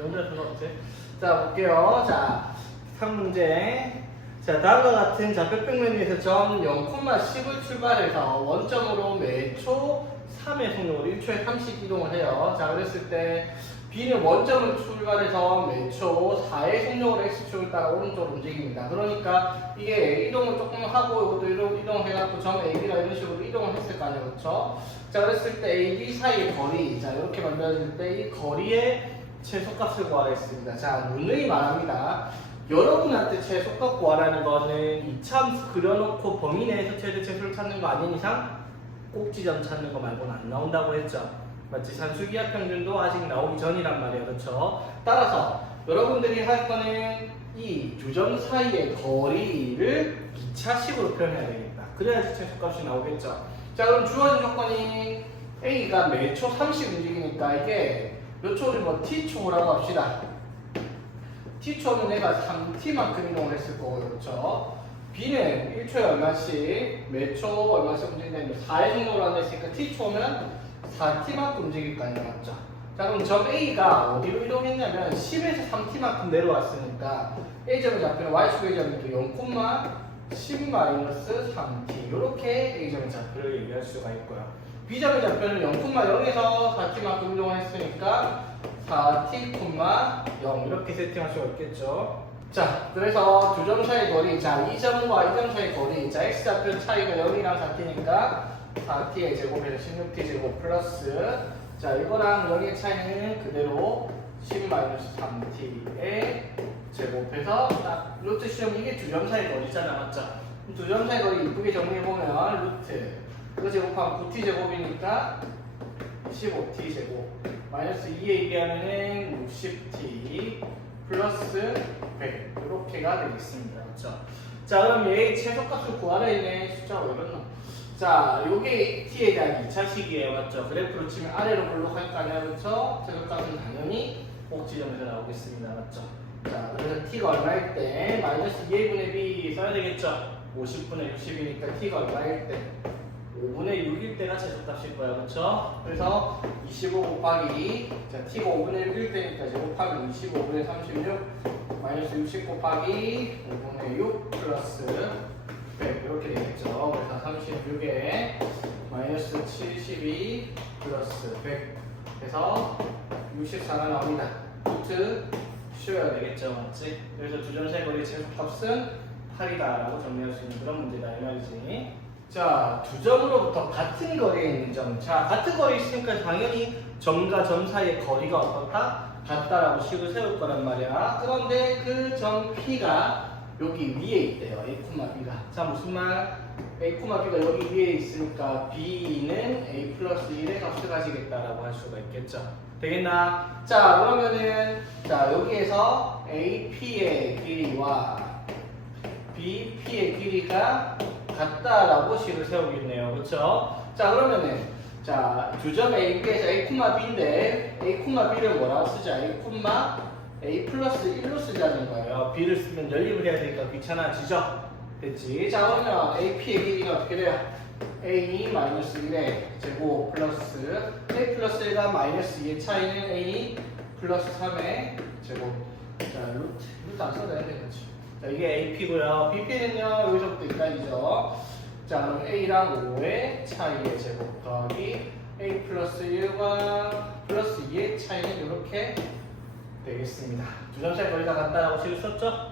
명절 상관없지? 자, 볼게요. 자, 3문제. 자, 다음과 같은 좌표평면에서 점 0,10을 출발해서 원점으로 매초 3의 속력으로 1초에 3씩 이동을 해요. 자, 그랬을 때 B는 원점을 출발해서 매초 4의 속력으로 X축을 따라 오른쪽으로 움직입니다. 그러니까 이게 이동을 조금 하고 이것도 이동을 해갖고 점 AB가 이런 식으로 이동을 했을 거 아니에요. 그렇죠? 자, 그랬을 때 AB 사이의 거리, 자, 이렇게 만들어질 때 이 거리의 최소값을 구하라 했습니다. 자, 누누이 말합니다. 여러분한테 최소값 구하라는 거는 이차함수 그려놓고 범위 내에서 최대 최소를 찾는 거 아닌 이상 꼭지점 찾는 거 말고는 안 나온다고 했죠. 맞지? 산수기하 평균도 아직 나오기 전이란 말이에요. 그렇죠? 따라서 여러분들이 할 거는 이 두 점 사이의 거리를 2차식으로 표현해야 되겠다. 그래야지 최소값이 나오겠죠. 자, 그럼 주어진 조건이 A가 매초 30 움직이니까 이게 몇 초를 뭐 T초라고 합시다. T초는 내가 3T만큼 이동을 했을 거고요. 그렇죠? B는 1초에 얼마씩, 매초 얼마씩 움직인다는 4의 정도로 앉아있으니까 T초면 4T만큼 움직일 거 아니에요. 맞죠? 자, 그럼 점 A가 어디로 이동했냐면 10에서 3T만큼 내려왔으니까 A점의 좌표는 Y축의 점이 0,10-3T 이렇게 A점의 좌표를 얘기할 수가 있고요. B점의 좌표는 0,0에서 4T만큼 이동을 했으니까 4T, 0 이렇게 세팅할 수가 있겠죠. 자, 그래서 두 점 사이 거리, 자, 이 점과 이 점 사이 거리, 자, X좌표 차이가 0이랑 4T니까 4T의 제곱에서 16T 제곱 플러스, 자, 이거랑 0의 차이는 그대로 10-3T의 제곱해서 딱 루트 시험 이게 두 점 사이 거리잖아. 맞죠? 두 점 사이 거리 이쁘게 정리해보면 루트 이거 제곱하면 9T 제곱이니까 15T 제곱 마이너스 2에 얘기하면은 60T 플러스 100 이렇게가 되겠습니다. 그렇죠? 자, 그럼 얘의 최소값을 구하라 했네. 숫자가 왜 이렇나? 자, 요게 T에 대한 2차식이에요. 맞죠? 그래프로 치면 아래로 볼록할 거 아니야. 그렇죠? 최소값은 당연히 꼭지점에서 나오겠습니다. 맞죠? 자, 그래서 T가 얼마일 때 마이너스 2분의 B 써야 되겠죠? 50분의 60이니까 T가 얼마일 때 5분의 6일 때가 최소값일 거야. 그렇죠? 그래서 25 곱하기 자, T가 5분의 6일 때니까 이제 곱하기 25분의 36 마이너스 60 곱하기 5분의 6 플러스 100 이렇게 되겠죠. 그래서 36에 마이너스 72 플러스 100 해서 64가 나옵니다. 루트 쉬어야 되겠죠. 맞지? 그래서 두 점 사이 거리의 최소값은 8이다라고 정리할 수 있는 그런 문제다 이 말이지. 자, 두 점으로부터 같은 거리에 있는 점. 자, 같은 거리에 있으니까 당연히 점과 점 사이의 거리가 어떻다? 같다라고 식을 세울 거란 말이야. 그런데 그 점 P가 여기 위에 있대요. A, B가. 자, 무슨 말? A, B가 여기 위에 있으니까 B는 A 플러스 1의 값을 가지겠다라고 할 수가 있겠죠. 되겠나? 자, 그러면은 자, 여기에서 AP의 길이와 BP의 길이가 같다라고 식을 세우겠네요. 그렇죠? 자, 그러면은 자, 두 점 AB에서 A, B인데 A, B를 뭐라고 쓰자? A 플러스 1로 쓰자는 거예요. B를 쓰면 연립을 해야 되니까 귀찮아지죠? 됐지? 자, 그러면 AP의 길이가 어떻게 돼요? A 마이너스 1의 제곱 플러스 A 플러스 1과 마이너스 2의 차이는 A 플러스 3의 제곱. 자, 루트 안 써도 되겠지. 자, 이게 AP고요. BP는요, 여기서부터 여기까지죠. 자, 그럼 A랑 5의 차이의 제곱 더하기 A 플러스 1과 플러스 2의 차이는 이렇게 되겠습니다. 두 점 사이 거리가 같다라고 식을 썼죠?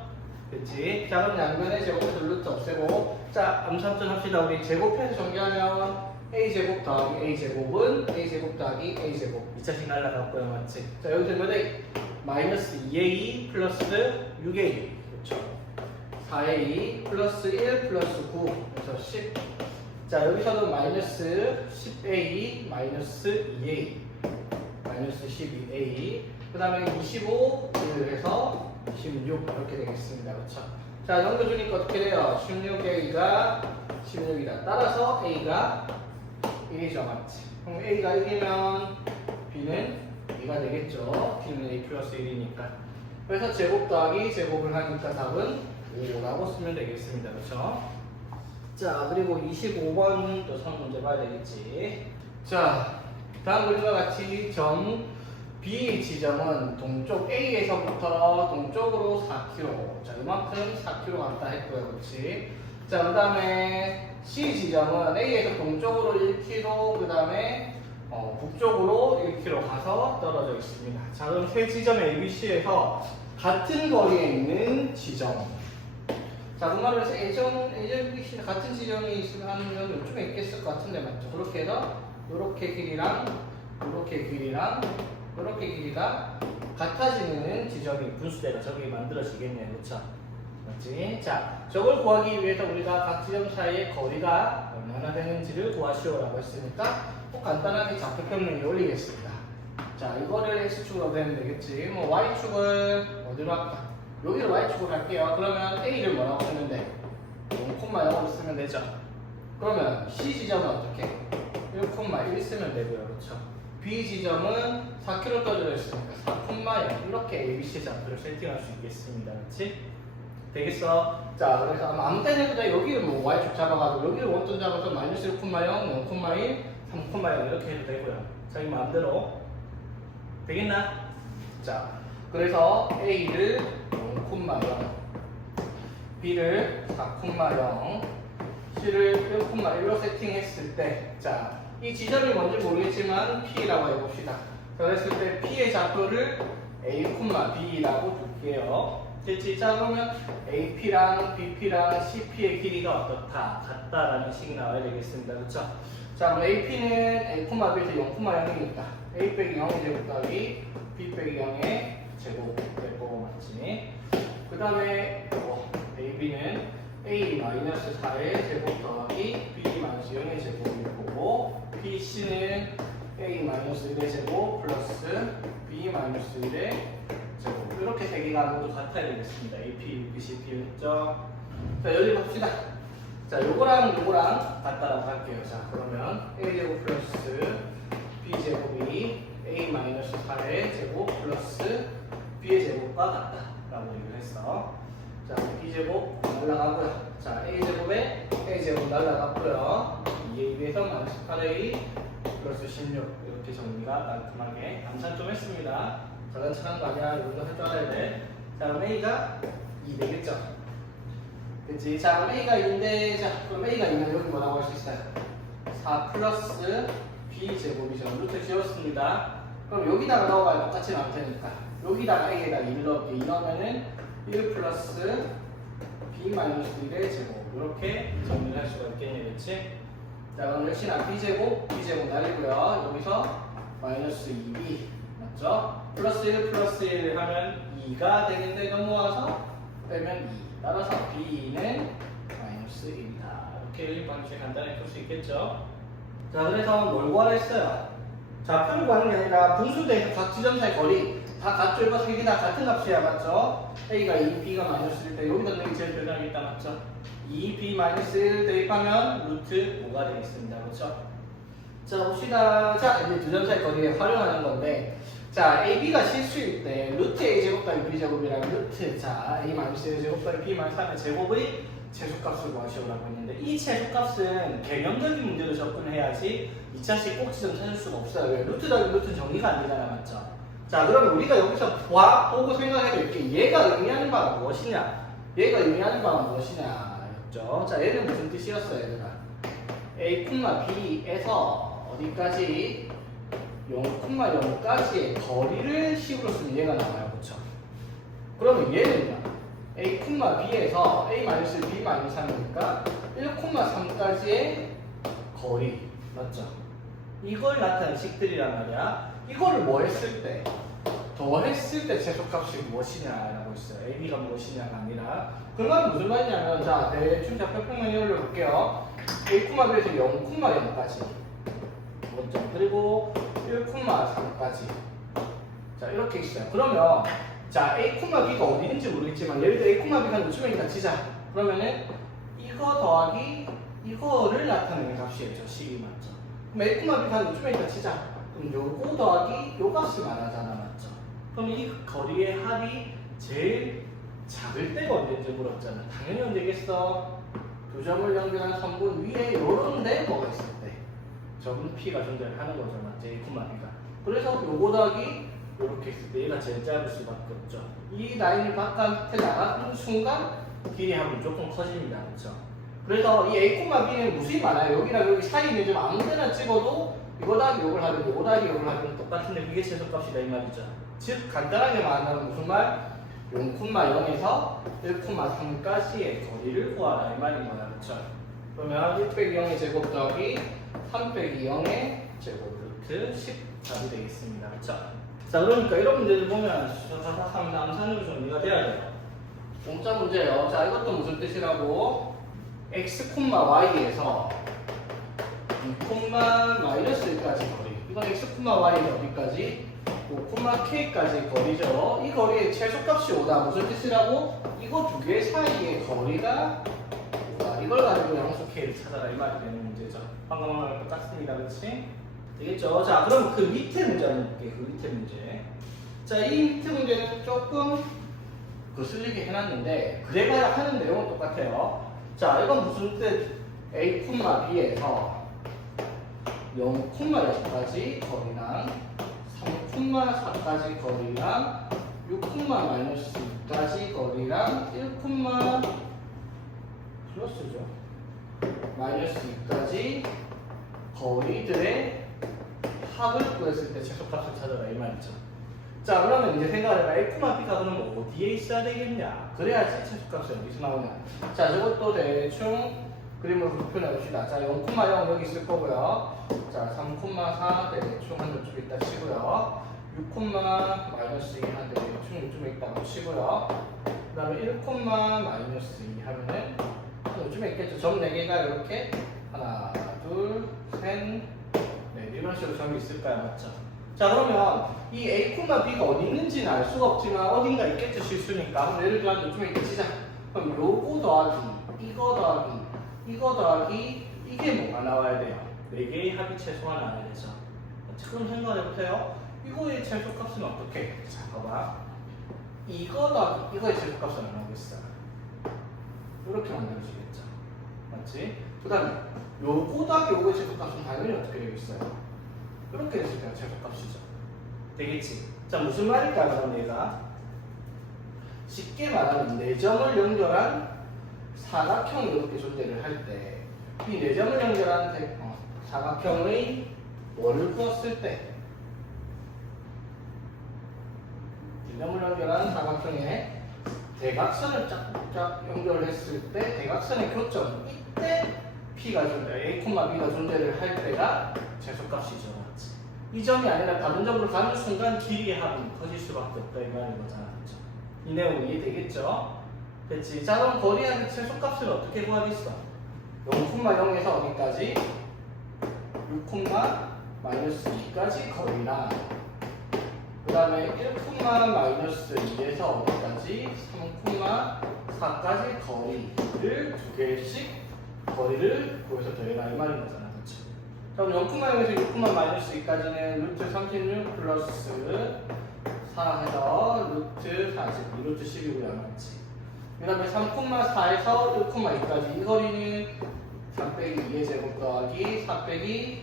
됐지? 자, 그럼 양변의 제곱에서 루트 없애고, 자, 암산점 합시다. 우리 제곱해서 정리하면 A제곱 더하기 A제곱은 A제곱 더하기 A제곱. 2차식 날라갔고요. 맞지? 자, 여기서 몇 A? 마이너스 2A 플러스 6A. 그렇죠? 4A 플러스 1 플러스 9. 그래서 10. 자, 여기서는 마이너스 10A 마이너스 2A. 마이너스 12A. 그 다음에 25를 해서 16 이렇게 되겠습니다. 그렇죠? 자, 넘겨주니까 어떻게 돼요? 16A가 16이다. 따라서 A가 1이죠. 맞지? 그럼 A가 1이면 B는 2가 되겠죠. B는 A 플러스 1이니까. 그래서 제곱 더하기 제곱을 하니까 답은 5라고 쓰면 되겠습니다. 그렇죠? 자, 그리고 25번 또 3문제 봐야 되겠지. 자, 다음 그림과 같이 점 B 지점은 동쪽 A에서부터 동쪽으로 4km. 자, 이만큼 4km 갔다 했고요. 그렇지? 자, 그 다음에 C 지점은 A에서 동쪽으로 1km, 그 다음에 북쪽으로 1km 가서 떨어져 있습니다. 자, 그럼 세 지점 ABC에서 같은 거리에 있는 지점. 자, 그 말을 해서 ABC 같은 지점이 있으면 하는 요즘에 있겠을 것 같은데, 맞죠? 그렇게 해서 이렇게 길이랑 이렇게 길이랑 이렇게 길이가 같아지는 지점이 분수대가 저기 만들어지겠네요. 그렇죠? 맞지? 자, 저걸 구하기 위해서 우리가 각 지점 사이의 거리가 얼마나 되는지를 구하시오라고 했으니까 꼭 간단하게 좌표평면에 올리겠습니다. 자, 이거를 X축으로 되면 되겠지. 뭐 Y축을 어디로 할까? 여기로 Y축으로 할게요. 그러면 A를 뭐라고 쓰면 돼? 0,0로 쓰면 되죠. 그러면 C 지점은 어떻게? 1,1 쓰면 되고요. 그렇죠? B 지점은 4km 떨어져 있으니까 4,0 이렇게 ABC 좌표를 세팅할 수 있겠습니다. 그렇지? 되겠어? 자, 그래서 아무 때나 해도 돼. 여기를 뭐 Y축 잡아가지고 여기를 원점 잡아서 마이너스 1,0, 0,1, 3,0 이렇게 해도 되고요. 자기 마음대로 되겠나? 자, 그래서 A를 0,0, B를 4,0, C를 1,1로 세팅했을 때, 자, 이 지점이 뭔지 모르겠지만 P라고 해봅시다. 그랬을 때 P의 좌표를 A, B라고 줄게요. 됐지? 자, 그러면 AP랑 BP랑 CP의 길이가 어떻다? 같다라는 식이 나와야 되겠습니다. 그렇죠? 자, 그럼 AP는 A, B에서 0,0이니까 A 빼기 0의 제곱 더하기 B 빼기 0의 제곱 될 거고, 맞지? 그 다음에 AB는 A-4의 제곱 더하기 B-0의 제곱일 거고, BC는 A-1의 제곱 플러스 B-1의 제곱. 이렇게 세 개가 모두 같아야 되겠습니다. AP, BC, B였죠? 자, 여기 봅시다. 자, 요거랑 같다라고 할게요. 자, 그러면 A제곱 플러스 B제곱이 A-4의 제곱 플러스 B의 제곱과 같다라고 얘기를 했어. 자, B제곱 날라가고요. 자, A제곱에 A제곱 날라갔고요. 2에 비해서 마이너스 8A 플러스 16 이렇게 정리가 깔끔하게 감산 좀 했습니다. 장난치는 거 아니야. 이런 거 할 줄 알아야 돼. 자, 그럼 A가 2 되겠죠? 그치? 자, 그럼 A가 2인데, 자, 그럼 A가 2면 여기 뭐라고 할 수 있어요? 4 플러스 B제곱이죠. 루트 지웠습니다. 그럼 여기다가 넣어봐야 똑같이 나올 테니까. 여기다가 A에다 1 넣을게. 2 넣으면은 1 플러스 B-1의 제곱. 이렇게 정리를 할 수가 있겠네. 그치? 자, 그럼 역시나 B제곱 날리고요. 여기서 마이너스 2B. 맞죠? 플러스 1 플러스 1 하면 2가 되는데 넘어와서 빼면 2. 따라서 B는 마이너스 1이다. 이렇게 일반 방식에 간단히 풀 수 있겠죠? 자, 그래서 뭘 구하랬어요? 좌표를 구하는 게 아니라 분수대에서 각 지점 사이 거리 다 같죠? 이거 세 개 다 같은 값이야. 맞죠? A가 2, B가 마이너스 1일 때 여기다 넣는 게 제일 편하겠다. 맞죠? 2, B 마이너스 1 대입하면 루트 5가 되겠습니다. 그렇죠? 자, 봅시다. 자, 이제 두 점 사이 거리에 활용하는 건데, 자, AB가 실수일 때 루트 A제곱 더하기 B제곱이랑 루트, 자, A-A제곱 더하기 B-3의 제곱의 최소값을 구하시오라고 했는데, 이 최소값은 개념적인 문제로 접근해야지 2차식 꼭지점 찾을 수가 없어요. 왜? 루트 더하기 루트는 정리가 안 되잖아. 맞죠? 자, 그러면 우리가 여기서 보고 생각해야 될 게 얘가 의미하는 바가 무엇이냐? 얘가 의미하는 바가 무엇이냐? 였죠? 자, 얘는 무슨 뜻이었어요, 얘들아? A, B에서 어디까지? 0,0까지의 거리를 식으로 쓰면 얘가 나와요. 그쵸? 그러면 얘는요? A, B에서 A-B-3이니까 1,3까지의 거리. 맞죠? 이걸 나타낸 식들이란 말이야. 이거를 뭐 했을 때? 더 했을 때 최소값이 무엇이냐라고 있어요. AB가 무엇이냐가 아니라. 그건 무슨 말이냐면, 자, 대충 좌표평면에 올려볼게요. A,B에서 0,0까지. 먼저. 그리고 1,3까지. 자, 이렇게 있어요. 그러면, 자, A,B가 어디 있는지 모르겠지만, 예를 들어 A,B가 요쯤에 치자. 그러면은, 이거 더하기 이거를 나타내는 값이에요. 저 식이 맞죠? 그럼 A,B가 요쯤에 치자. 그럼 요거 더하기 요 값을 말하잖아. 맞죠? 그럼 이 거리의 합이 제일 작을 때가 언제인지 물었잖아. 당연히 언제겠어? 두 점을 연결한 선분 위에 요런데 뭐가 있을 때 점은 P가 존재하는 거죠. 맞지? A,B가. 그래서 요거 더하기 이렇게 있을 때 얘가 제일 짧을 수밖에 없죠. 이 라인이 바깥에 나가는 순간 길이가 무조건 커집니다. 그렇죠? 그래서 이 A, B는 무수히 많아요. 여기랑 여기 사이 있는 점 아무데나 찍어도 이거 다기 요걸 하든 이거 다기 요걸 하든 똑같은데 그게 최소값이다 이 말이죠. 즉 간단하게 말하면 무슨 말? 0,0에서 1,3까지의 거리를 구하라 이 말인 거야. 그렇죠? 그러면 1 빼기 0의 제곱 더하기 3 빼기 0의 제곱 루트 10 답이 되겠습니다. 그렇죠? 자, 그러니까 이런 문제들 보면 사사삼 암산으로 정리가 돼야 돼요. 공짜 문제예요. 자, 이것도 무슨 뜻이라고? x, y에서 2, 마이너스 1까지 거리. 이건 x, y는 어디까지? 5, k까지 거리죠. 이 거리의 최소값이 5다. 무슨 뜻이라고? 이거 두 개 사이의 거리가 5다. 이걸 가지고 양수 k를 찾아라 이 말이 되는 문제죠. 방금 하는 똑같습니다. 그렇지? 되겠죠? 자, 그럼 그 밑에 문제 한번 볼게요. 그 밑에 문제. 자, 이 밑에 문제는 조금 거슬리게 해놨는데 그래봐야 하는 내용은 똑같아요. 자, 이건 무슨 뜻? A, B에서 0,6까지 거리랑 3,4까지 거리랑 6,-2까지 거리랑 1, 플러스죠. 마이너스 2까지 거리들의 합을 구했을 때 최소값을 찾아라 이 말이죠. 자, 그러면 이제 생각을 해봐. A, B가 그러면 어디에 있어야 되겠냐? 그래야지 최소값이 어디서 나오냐? 자, 저것도 대충 그림을 표현해 봅시다. 자, 0,0 여기 있을 거고요. 자, 3,4 대충 한 요쯤 있다 치고요. 6, 마이너스 2 한 대충 요쯤에 있다고 치고요. 그 다음에 1, 마이너스 2 하면은 한 요쯤에 있겠죠. 점 4개가 이렇게 하나, 둘, 셋, 네, 이런 식으로 점이 있을까요? 맞죠? 자, 그러면 이 A, B가 어디 있는지는 알 수가 없지만 어딘가 있겠죠, 실수니까. 그럼 예를 들어 요즘에 이렇게 치자. 그럼 요거 더하기, 이거 더하기, 이거 더하기, 이게 뭐가 나와야 돼요? 4개의 합이 최소한 나와야 되죠. 그럼 생각을 해보세요. 이거의 최소값은 어떻게? 자, 봐봐. 이거 더하기, 이거의 최소값은 안 나오겠어. 이렇게 만들어지겠죠. 맞지? 그 다음에 요거 더하기 요거의 최소값은 당연히 어떻게 되겠어요? 이렇게 됐을 때가 최소값이죠. 되겠지? 자, 무슨 말일까, 그럼 얘가? 쉽게 말하면 4점을 연결한 사각형이 이렇게 존재를 할 때, 이 4점을 연결한 사각형의 뭐를 구했을 때, 4점을 연결한 사각형의 대각선을 쫙쫙 연결했을 때, 대각선의 교점, 이때 P가 존재, A, B가 존재를 할 때가 최소값이죠. 맞지? 이 점이 아니라 다른 점으로 가는 순간 길이의 합은 커질 수밖에 없다 이 말인 거잖아. 그렇죠? 이 내용 이해되겠죠? 됐지? 자, 그럼 거리의 최소값을 어떻게 구하겠어? 0,0에서 어디까지? 6,-2까지 거리랑 그 다음에 1,-2에서 어디까지? 3,4까지 거리를 두 개씩 거리를 구해서 더해라 이 말인 거잖아. 그렇죠? 그럼 0,0에서 6,-2까지는 루트 36 플러스 4 해서 루트 40, 루트 10이고요. 맞지? 그 다음에 3,4에서 6,2까지 이 거리는 3 빼기 2의 제곱 더하기 4 빼기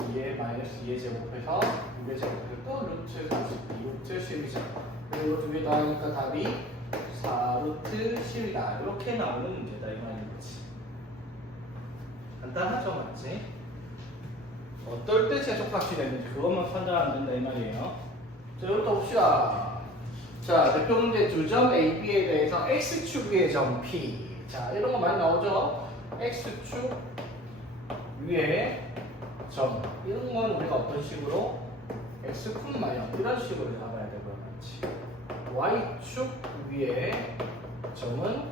2의 마이너스 2의 제곱해서 6의 제곱해서 또 루트 42, 루트 10이죠. 그리고 두 개 더하니까 답이 4 루트 10이다. 이렇게 나오는 문제다 이 말인 거지. 간단하죠, 맞지? 어떨 때 최소값이 되는지 그것만 판단하면 된다 이 말이에요. 자, 이것도 봅시다. 자, 대표 문제 2점 AB에 대해서 X축 위의 점 P. 자, 이런 거 많이 나오죠? X축 위에 점. 이런 건 우리가 어떤 식으로? X, 이런 식으로 잡아야 되고요. 맞지? Y축 위에 점은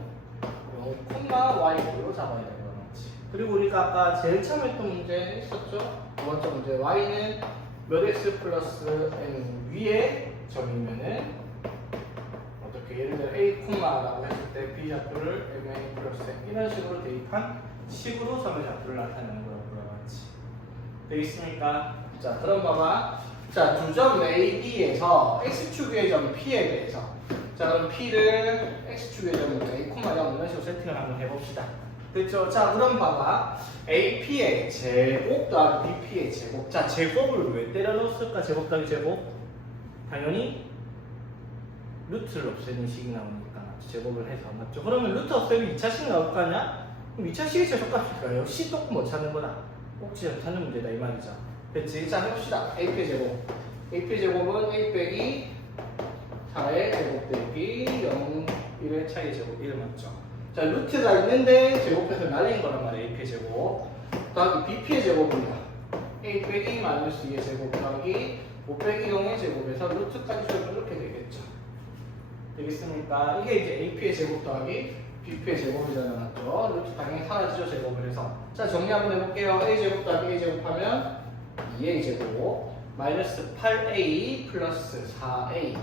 0,Y로 잡아야 되고요. 맞지? 그리고 우리가 아까 제일 처음 했던 문제 있었죠? 두 번째 문제. Y는 몇 X 플러스 N 위에 점이면은 어떻게 예를 들어 A, 라고 했을 때 B 좌표를 MA 플러스 N 이런 식으로 대입한 식으로 점의 좌표를 나타내는 거라고 맞지? 되겠습니까? 자, 그럼 봐봐. 자, 두 점 AB에서 X축 위의 점 P에 대해서 자, 그럼 P를 X축 위의 점 A, 0 이런 식으로 세팅을 한번 해봅시다. 됐죠? 자, 그럼 봐봐. AP의 제곱 더하기 BP의 제곱. 자, 제곱을 왜 때려 넣었을까? 제곱 더하기 제곱? 당연히 루트를 없애는 식이 나오니까 제곱을 해서 맞죠? 그러면 루트 없애면 2차식 나올 거 아니야? 그럼 2차식의 최소값일까요? 역시 또 못 찾는 거다. 꼭지점 찾는 문제다 이 말이죠. 됐지? 자 해봅시다. AP 제곱. AP 제곱은 A 빼기 4의 제곱 빼기 0, 1의 차이 제곱 1 맞죠? 자 루트가 있는데 제곱해서 날린 거란 말이야. AP 제곱 더하기 BP의 제곱입니다. A 빼기 마이너스 2의 제곱 더하기 5 빼기 0의 제곱에서 루트까지 적으면 이렇게 되겠죠. 되겠습니까? 이게 이제 AP의 제곱 더하기 BP의 제곱이잖아, 맞죠? 루트 당연히 사라지죠, 제곱을 해서. 자, 정리 한번 해볼게요. A 제곱 더하기 A 제곱하면 2A 제곱 마이너스 8A 플러스 4A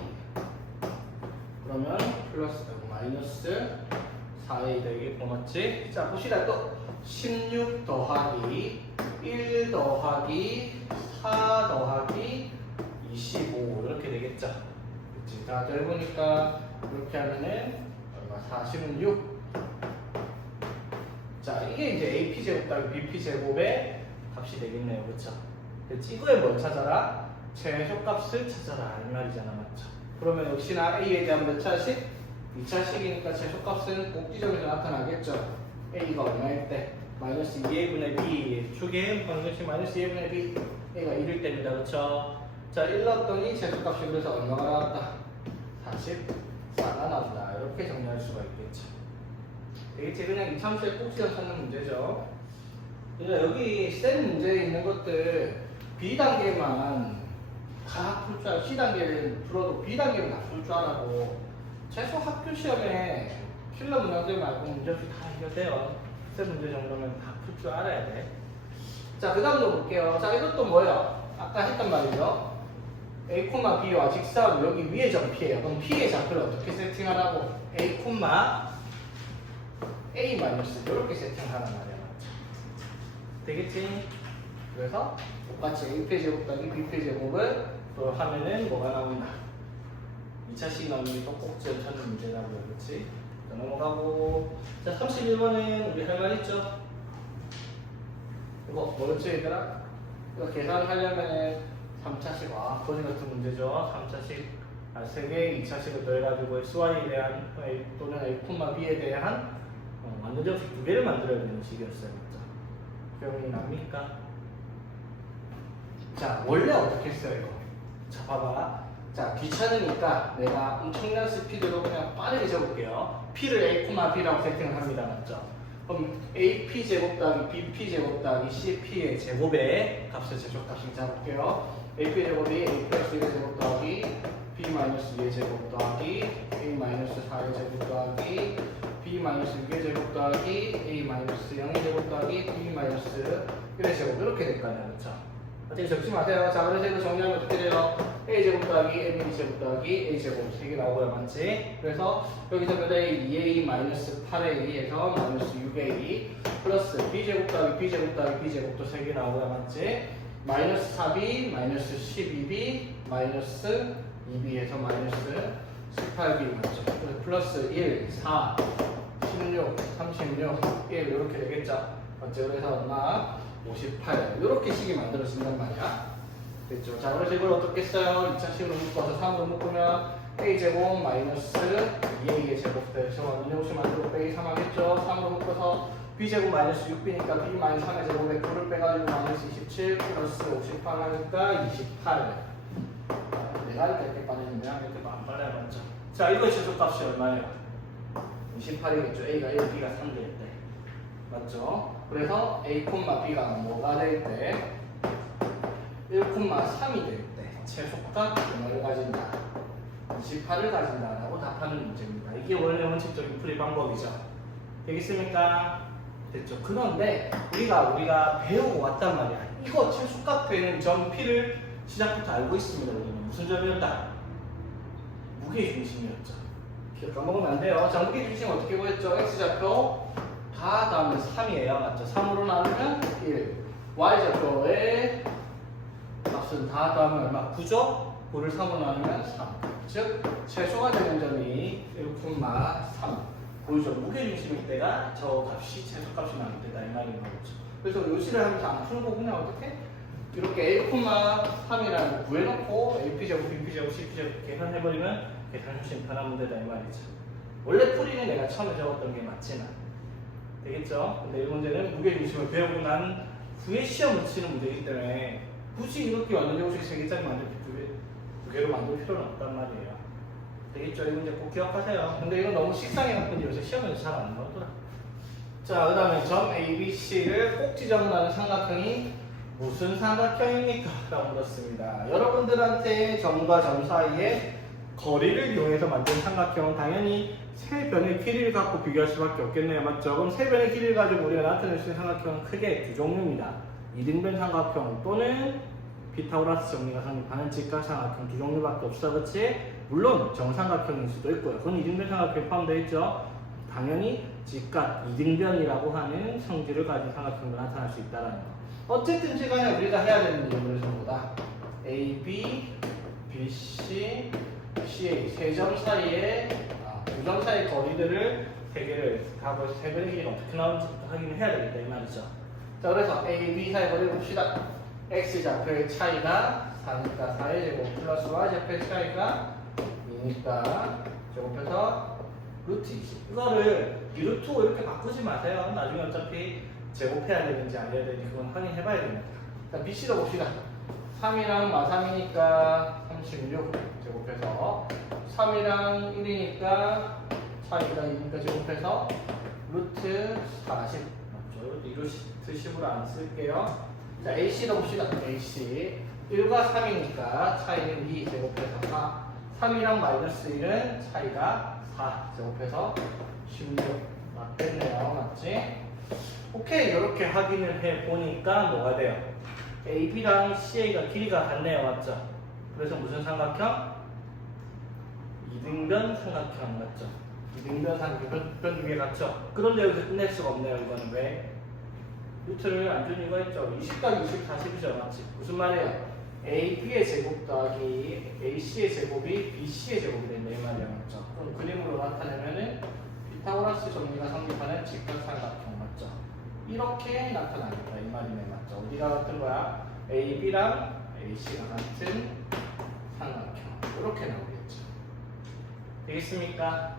그러면 플러스 마이너스 4A 되기 고맙지? 자, 봅시다. 또 16 더하기 1 더하기 4 더하기 25 이렇게 되겠죠? 그치? 자, 넓으니까 이렇게 하면은 얼마? 46. 자, 이게 이제 AP 제곱 더하기 BP 제곱의 값이 되겠네요, 그렇죠? 그치? 이거에 뭘 찾아라? 최소값을 찾아라 이 말이잖아, 맞죠? 그러면 역시나 A에 대한 몇 차식? 2차식이니까 최소값은 꼭지점에서 나타나겠죠? A가 얼마일 때? 마이너스 2A분의 B 축에 방정식 마이너스 2A분의 B A가 1일 때입니다, 그렇죠? 자, 1 넣었더니 최소값이 그래서 얼마가 나왔다? 44가 나온다. 이렇게 정리할 수가 있겠죠. 되겠지? 그냥 이참수의 꼭지점 찾는 문제죠. 그래서 여기 센 문제에 있는 것들 B단계만 다 풀 줄 알고 C단계를 풀어도 B단계는 다 풀 줄 알고 최소 학교 시험에 킬러 문항들 말고 문제 없이 다 해결돼요. 센 문제 정도면 다 풀 줄 알아야 돼. 자, 그 다음으로 볼게요. 자, 이것도 뭐예요? 아까 했던 말이죠. A, B와 직사하고 여기 위에 점 P예요. 그럼 P의 좌표를 어떻게 세팅하라고? A, A 마이너스 이렇게 세팅하란 말이야. 되겠지? 그래서 똑같이 A표 제곱 더하기 B표 제곱을 또 하면은 뭐가 나온다? 2차식 나오면 또 꼭지점 찾는 문제라고요. 그렇지? 자, 넘어가고. 자, 31번은 우리 할 말 있죠? 이거 뭐였지 얘들아? 이거 계산하려면 3차식 거지 같은 문제죠. 3차식 3개 2차식을 더해가지고 XY에 대한 또는 A, B에 대한 완전 정식 2개를 만들어야 되는 식이었어요. 기억이 납니까? 자, 원래 어떻게 했어요 이거? 자, 봐봐. 자, 귀찮으니까 내가 엄청난 스피드로 그냥 빠르게 적을게요. P를 A, B라고 세팅을 합니다. 맞죠? 그럼 AP 제곱 더하기 BP 제곱 더하기 CP의 제곱의 값을 제곱값을 잡을게요. AP 제곱이 A 플러스 1의 제곱 더하기 B 마이너스 2의 제곱 더하기 A 마이너스 4의 제곱 더하기 B 마이너스 6의 제곱 더하기 A 마이너스 0의 제곱 더하기 B 마이너스 1의 제곱 이렇게 될 거 아니야, 그렇죠? 어떻게 적지 마세요. 자, 그래서 이거 정리하면 어떻게 돼요? A 제곱 더하기 AB 제곱 더하기 A 제곱 3개 나오고요, 맞지? 그래서 여기서 몇 A? 2A 마이너스 8A에서 마이너스 6A 플러스 B 제곱 더하기 B 제곱 더하기 B 제곱도 3개 나오고요, 맞지? 마이너스 4B 마이너스 12B 마이너스 2B에서 마이너스 18B 맞죠? 그래서 플러스 1, 4, 16, 36, 1 이렇게 되겠죠? 맞죠? 그래서 얼마? 58 이렇게 식이 만들어진단 말이야. 됐죠? 자, 그래서 이걸 어떻게 써요? 2차식으로 묶어서 3으로 묶으면 A제곱 마이너스 2A의 제곱 돼서 완전 혹시 만들고 빼기 3 하겠죠? 3으로 묶어서 B제곱 마이너스 6B니까 B 마이너스 3의 제곱에 9를 빼가지고 마이너스 27 플러스 58 하니까 28 내가 이렇게 빠르는데 이렇게 안 빨라요, 맞죠? 자, 이거의 최소값이 얼마예요? 28이겠죠? A가 1, B가 3 될 때 맞죠? 그래서 A, B가 뭐가 될 때? 1,3이 될 때 최소값 얼마를 가진다? 28을 가진다라고 답하는 문제입니다. 이게 원래 원칙적인 풀이 방법이죠. 되겠습니까? 됐죠? 그런데 우리가 배우고 왔단 말이야. 이거 최소값 되는 점 P를 시작부터 알고 있습니다. 우리는 무슨 점이었다? 무게중심이었죠. 기억 까먹으면 안 돼요. 자, 무게중심 어떻게 보였죠? X좌표 다 다음에 3이에요. 맞죠? 3으로 나누면 1. Y좌표의 값은 다 더하면 얼마? 9죠? 9를 3으로 나누면 3. 즉, 최소가 되는 점이 1,3. 보이죠? 무게중심일 때가 저 값이 최소값이 나올 때다. 이 말인 거죠. 그래서 요시를 하면서 안 풀고 그냥 어떻게? 이렇게 1,3이라는 거 구해놓고 AP제곱, BP제곱, CP제곱 계산해버리면 계산이 훨씬 편한 문제다 이 말이죠. 원래 풀이는 내가 처음에 적었던 게 맞지만 되겠죠? 근데 이 문제는 무게중심을 배우고 난 후에 시험을 치는 문제이기 때문에 굳이 이렇게 완전제곱식 3개짜리 만들 두 개로 만들 필요는 없단 말이에요. 되겠죠? 이 문제 꼭 기억하세요. 근데 이건 너무 식상해갖고 요새 시험에서 잘 안 나오더라. 자, 그 다음에 점 ABC를 꼭 지정하는 삼각형이 무슨 삼각형입니까? 라고 물었습니다. 여러분들한테 점과 점 사이에 거리를 이용해서 만든 삼각형은 당연히 세 변의 길이를 갖고 비교할 수밖에 없겠네요. 맞죠? 그럼 세 변의 길이를 가지고 우리가 나타낼 수 있는 삼각형은 크게 두 종류입니다. 이등변 삼각형 또는 피타고라스 정리가 성립하는 직각삼각형 두 종류밖에 없어. 그렇지? 물론 정삼각형일 수도 있고요. 그건 이등변 삼각형에 포함되어 있죠. 당연히 직각 이등변이라고 하는 성질을 가진 삼각형도 나타날 수 있다는 거. 어쨌든 시간에 우리가 해야 되는 이유를 전부 다 A, B, B, C, CA 세 점 사이에 두 점 사이의 거리들을 세 개를 답을 세 변의 길이가 어떻게 나오는지 확인을 해야 되겠다 이 말이죠. 자, 그래서 A, B 사이 거리를 봅시다. X 좌표의 차이가 4니까 4의 제곱 플러스 Y 좌표의 차이가 2니까 제곱해서 루트 20. 이거를 2루트 5 이렇게 바꾸지 마세요. 나중에 어차피 제곱해야 되는지 안 해야 되는지 그건 확인해봐야 됩니다. 일단 BC로 봅시다. 3이랑 마3이니까 36 제곱해서 3이랑 1이니까 차이가 2니까 제곱해서 루트 40 맞죠? 루트 10으로 안 쓸게요. 자, AC로 봅시다. AC 1과 3이니까 차이는 2 제곱해서 4 3이랑 마이너스 1은 차이가 4 제곱해서 16 맞겠네요. 맞지? 오케이, 이렇게 확인을 해보니까 뭐가 돼요? AB랑 CA가 길이가 같네요. 맞죠? 그래서 무슨 삼각형? 이등변 삼각형 맞죠? 이등변 삼각형 변 두 개 같죠? 그런데 여기서 끝낼 수가 없네요. 이거는 왜? 루트를 안 준 이유가 있죠. 20 더하기 20, 40이죠. 맞지? 무슨 말이에요? AB의 제곱 더하기 AC의 제곱이 BC의 제곱이 된다 이 말이야. 맞죠? 그럼 그림으로 나타내면은 피타고라스 정리가 성립하는 직각삼각형 맞죠? 이렇게 나타나겠다 이 말이네. 맞죠? 어디가 같은 거야? AB랑 AC가 같은 삼각형 이렇게 나오겠죠. 되겠습니까?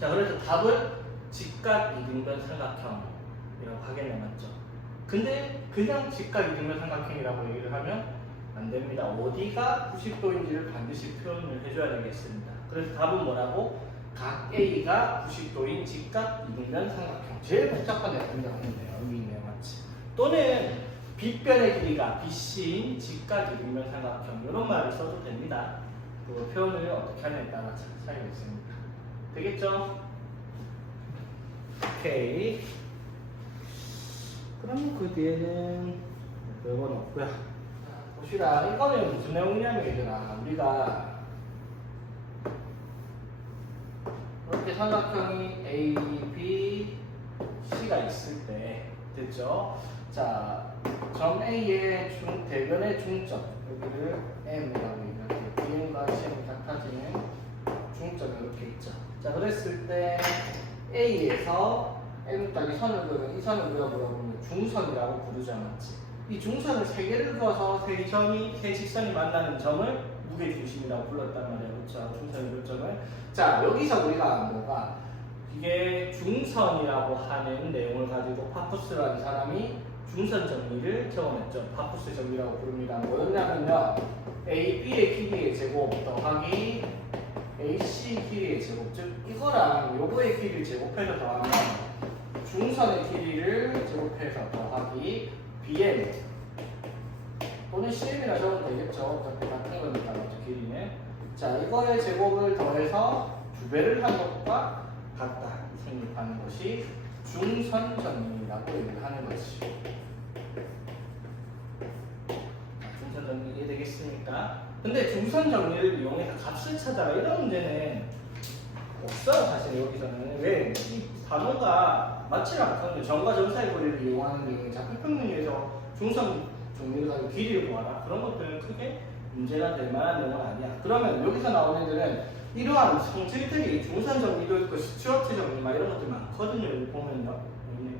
자, 그래서 답은 직각 이등변 삼각형이라고 하겠네. 맞죠? 근데 그냥 직각 이등변 삼각형이라고 얘기를 하면 안 됩니다. 어디가 90도인지를 반드시 표현을 해줘야 되겠습니다. 그래서 답은 뭐라고? 각 A가 90도인 직각 이등변 삼각형. 제일 복잡한 애가 등장하는데요. 여기 있네요. 맞지? 또는 빗변의 길이가 BC인 직각 이등변 삼각형 이런 말을 써도 됩니다. 그 표현을 어떻게 하느냐에 따라 차이가 있습니다. 되겠죠? 오케이. 그럼 그 뒤에는 별건 없고요. 봅시다. 이거는 무슨 내용이냐면 얘들아, 우리가 이렇게 삼각형이 A, B, C가 있을 때 됐죠? 자, 점 A의 대변의 중점 여기를 M이라고 얘기할게요. Bm과 Cm 같아지는 중점이 이렇게 있죠. 자, 그랬을 때 A에서 M까지 선을 그으면 이 선을 우리가 뭐라고 부르면 중선이라고 부르죠. 맞지? 이 중선을 세 개를 그어서 세 직선이 만나는 점을 무게중심이라고 불렀단 말이에요. 그렇죠? 중선의 교점을. 자, 여기서 우리가 뭐가 이게 중선이라고 하는 내용을 가지고 파푸스라는 사람이 중선 정리를 적어냈죠. 파푸스 정리라고 부릅니다. 뭐였냐면요, AB의 길이의 제곱 더하기 AC 길이의 제곱, 즉 이거랑 요거의 길이를 제곱해서 더하면 중선의 길이를 제곱해서 더하기 BM 또는 CM이라 적어도 되겠죠. 어차피 같은 거니까 길이는. 자, 이거의 제곱을 더해서 두 배를 한 것과 같다 성립하는 것이 중선 정리라고 얘기를 하는 것이. 중선 정리 이해되겠습니까? 근데 중선 정리를 이용해서 값을 찾아라 이런 문제는 없어요. 사실 여기서는. 왜? 이 단어가 맞지 않거든요. 점과 점 사이 거리를 이용하는 게 좌표평면에서 중선 정리를 가지고 길이를 구하라. 그런 것들은 크게 문제가 될 만한 내용은 아니야. 그러면 여기서 나오는 애들은 이러한 성질들이 중선 정리도 있고 스튜어트 정리 막 이런 것들 많거든요. 여기 보면요. 없네.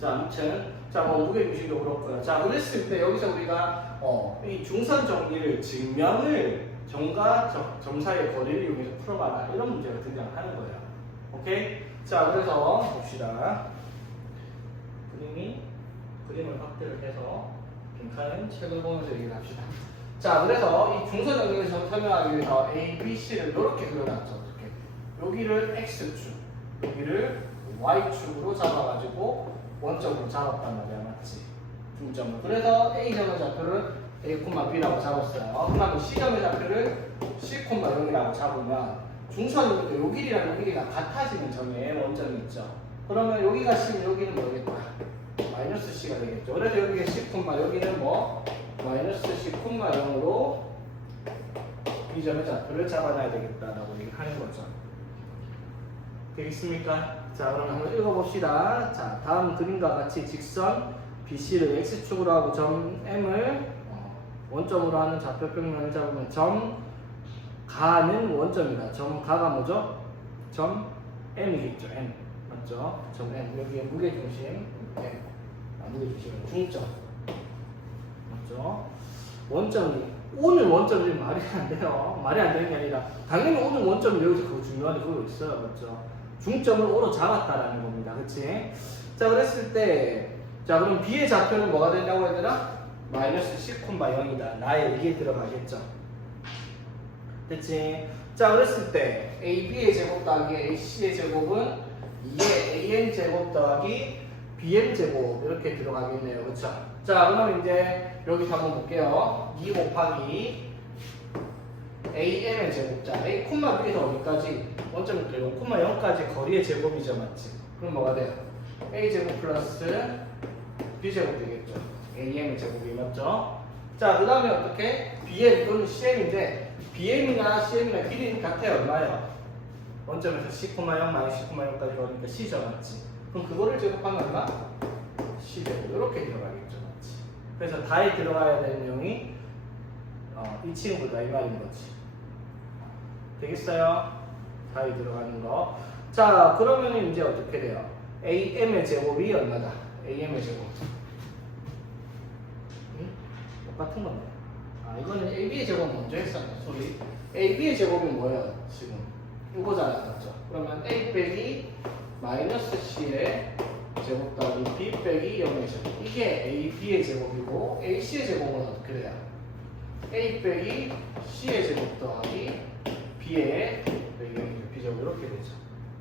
자, 아무튼 자, 뭐 무게중심도 그렇고요. 자, 그랬을 때 여기서 우리가 이 중선 정리를 증명을 점과 점 사이의 거리를 이용해서 풀어봐라. 이런 문제가 등장하는 거예요. 오케이? 자, 그래서 봅시다. 그림을 확대를 해서 빈칸은 책을 보면서 얘기를 합시다. 자, 그래서 이 중선 정리를 설명하기 위해서 A, B, C를 이렇게 그려놨죠. 이렇게. 여기를 X축, 여기를 Y축으로 잡아가지고 원점으로 잡았단 말이야, 맞지? 중점을. 그래서 A점의 좌표를 A, B라고 잡았어요. 그러면 C점의 좌표를 C, 0이라고 잡으면 중선이 요 길이랑 요 길이가 같아지는 점에 원점이 있죠. 그러면 여기가 C면 여기는 뭐겠다? 마이너스 C가 되겠죠. 그래서 여기가 C, 여기는 뭐? 마이너스 C, 0으로 이 점의 좌표를 잡아놔야 되겠다라고 얘기하는 거죠. 되겠습니까? 자, 그럼 한번 읽어봅시다. 자, 다음 그림과 같이 직선 BC를 X축으로 하고 점 M을 원점으로 하는 좌표 평면을 잡으면 점 가는 원점이다. 점 가가 뭐죠? 점 M이겠죠. M. 맞죠? 점 M. 여기에 무게중심 M. 무게중심은 중점. 맞죠? 원점이 오늘 원점이 말이 안 돼요. 말이 안 되는 게 아니라 당연히 오늘 원점이 여기서 그거 중요한데 그거 있어요. 맞죠? 중점을 O로 잡았다라는 겁니다. 그치? 자, 그랬을 때, 자, 그럼 B의 좌표는 뭐가 된다고 얘들아? 마이너스 C, 0이다. 나의 여기에 들어가겠죠. 됐지? 자, 그랬을 때, AB의 제곱 더하기 AC의 제곱은 2의 AN 제곱 더하기 BM 제곱, 이렇게 들어가겠네요. 그쵸? 자, 그럼 이제, 여기 한번 볼게요. 2 곱하기 AM의 제곱자, A, B에서 어디까지? 원점이 되고, 0까지 거리의 제곱이죠, 맞지? 그럼 뭐가 돼요? A 제곱 플러스 B 제곱 되겠죠. AM의 제곱이 맞죠? 자, 그 다음에 어떻게? BM 또는 CM인데, BM이나 CM이나 길이는 같아요. 얼마예요? 원점에서 C, 0, 마이너스 C, 0까지 거리니까 C죠, 맞지? 그럼 그거를 제곱하면 얼마? C 제곱. 이렇게 들어가겠죠, 맞지? 그래서 다에 들어가야 되는 내용이 이 친구다, 이 말인 거지. 되겠어요? 다에 들어가는 거. 자, 그러면 이제 어떻게 돼요? AM의 제곱이 얼마다? AM의 제곱. 응? 똑같은 건데. 아, 이거는 AB의 제곱 먼저 했었네, 소리. AB의 제곱이 뭐예요, 지금? 이거잖아요, 맞죠? 그러면 A 빼기 마이너스 C의 제곱 더하기 B 빼기 0의 제곱. 이게 AB의 제곱이고, AC의 제곱은 어떻게 돼요? A 빼기 C의 제곱 더하기 B의 B제곱 이렇게 되죠.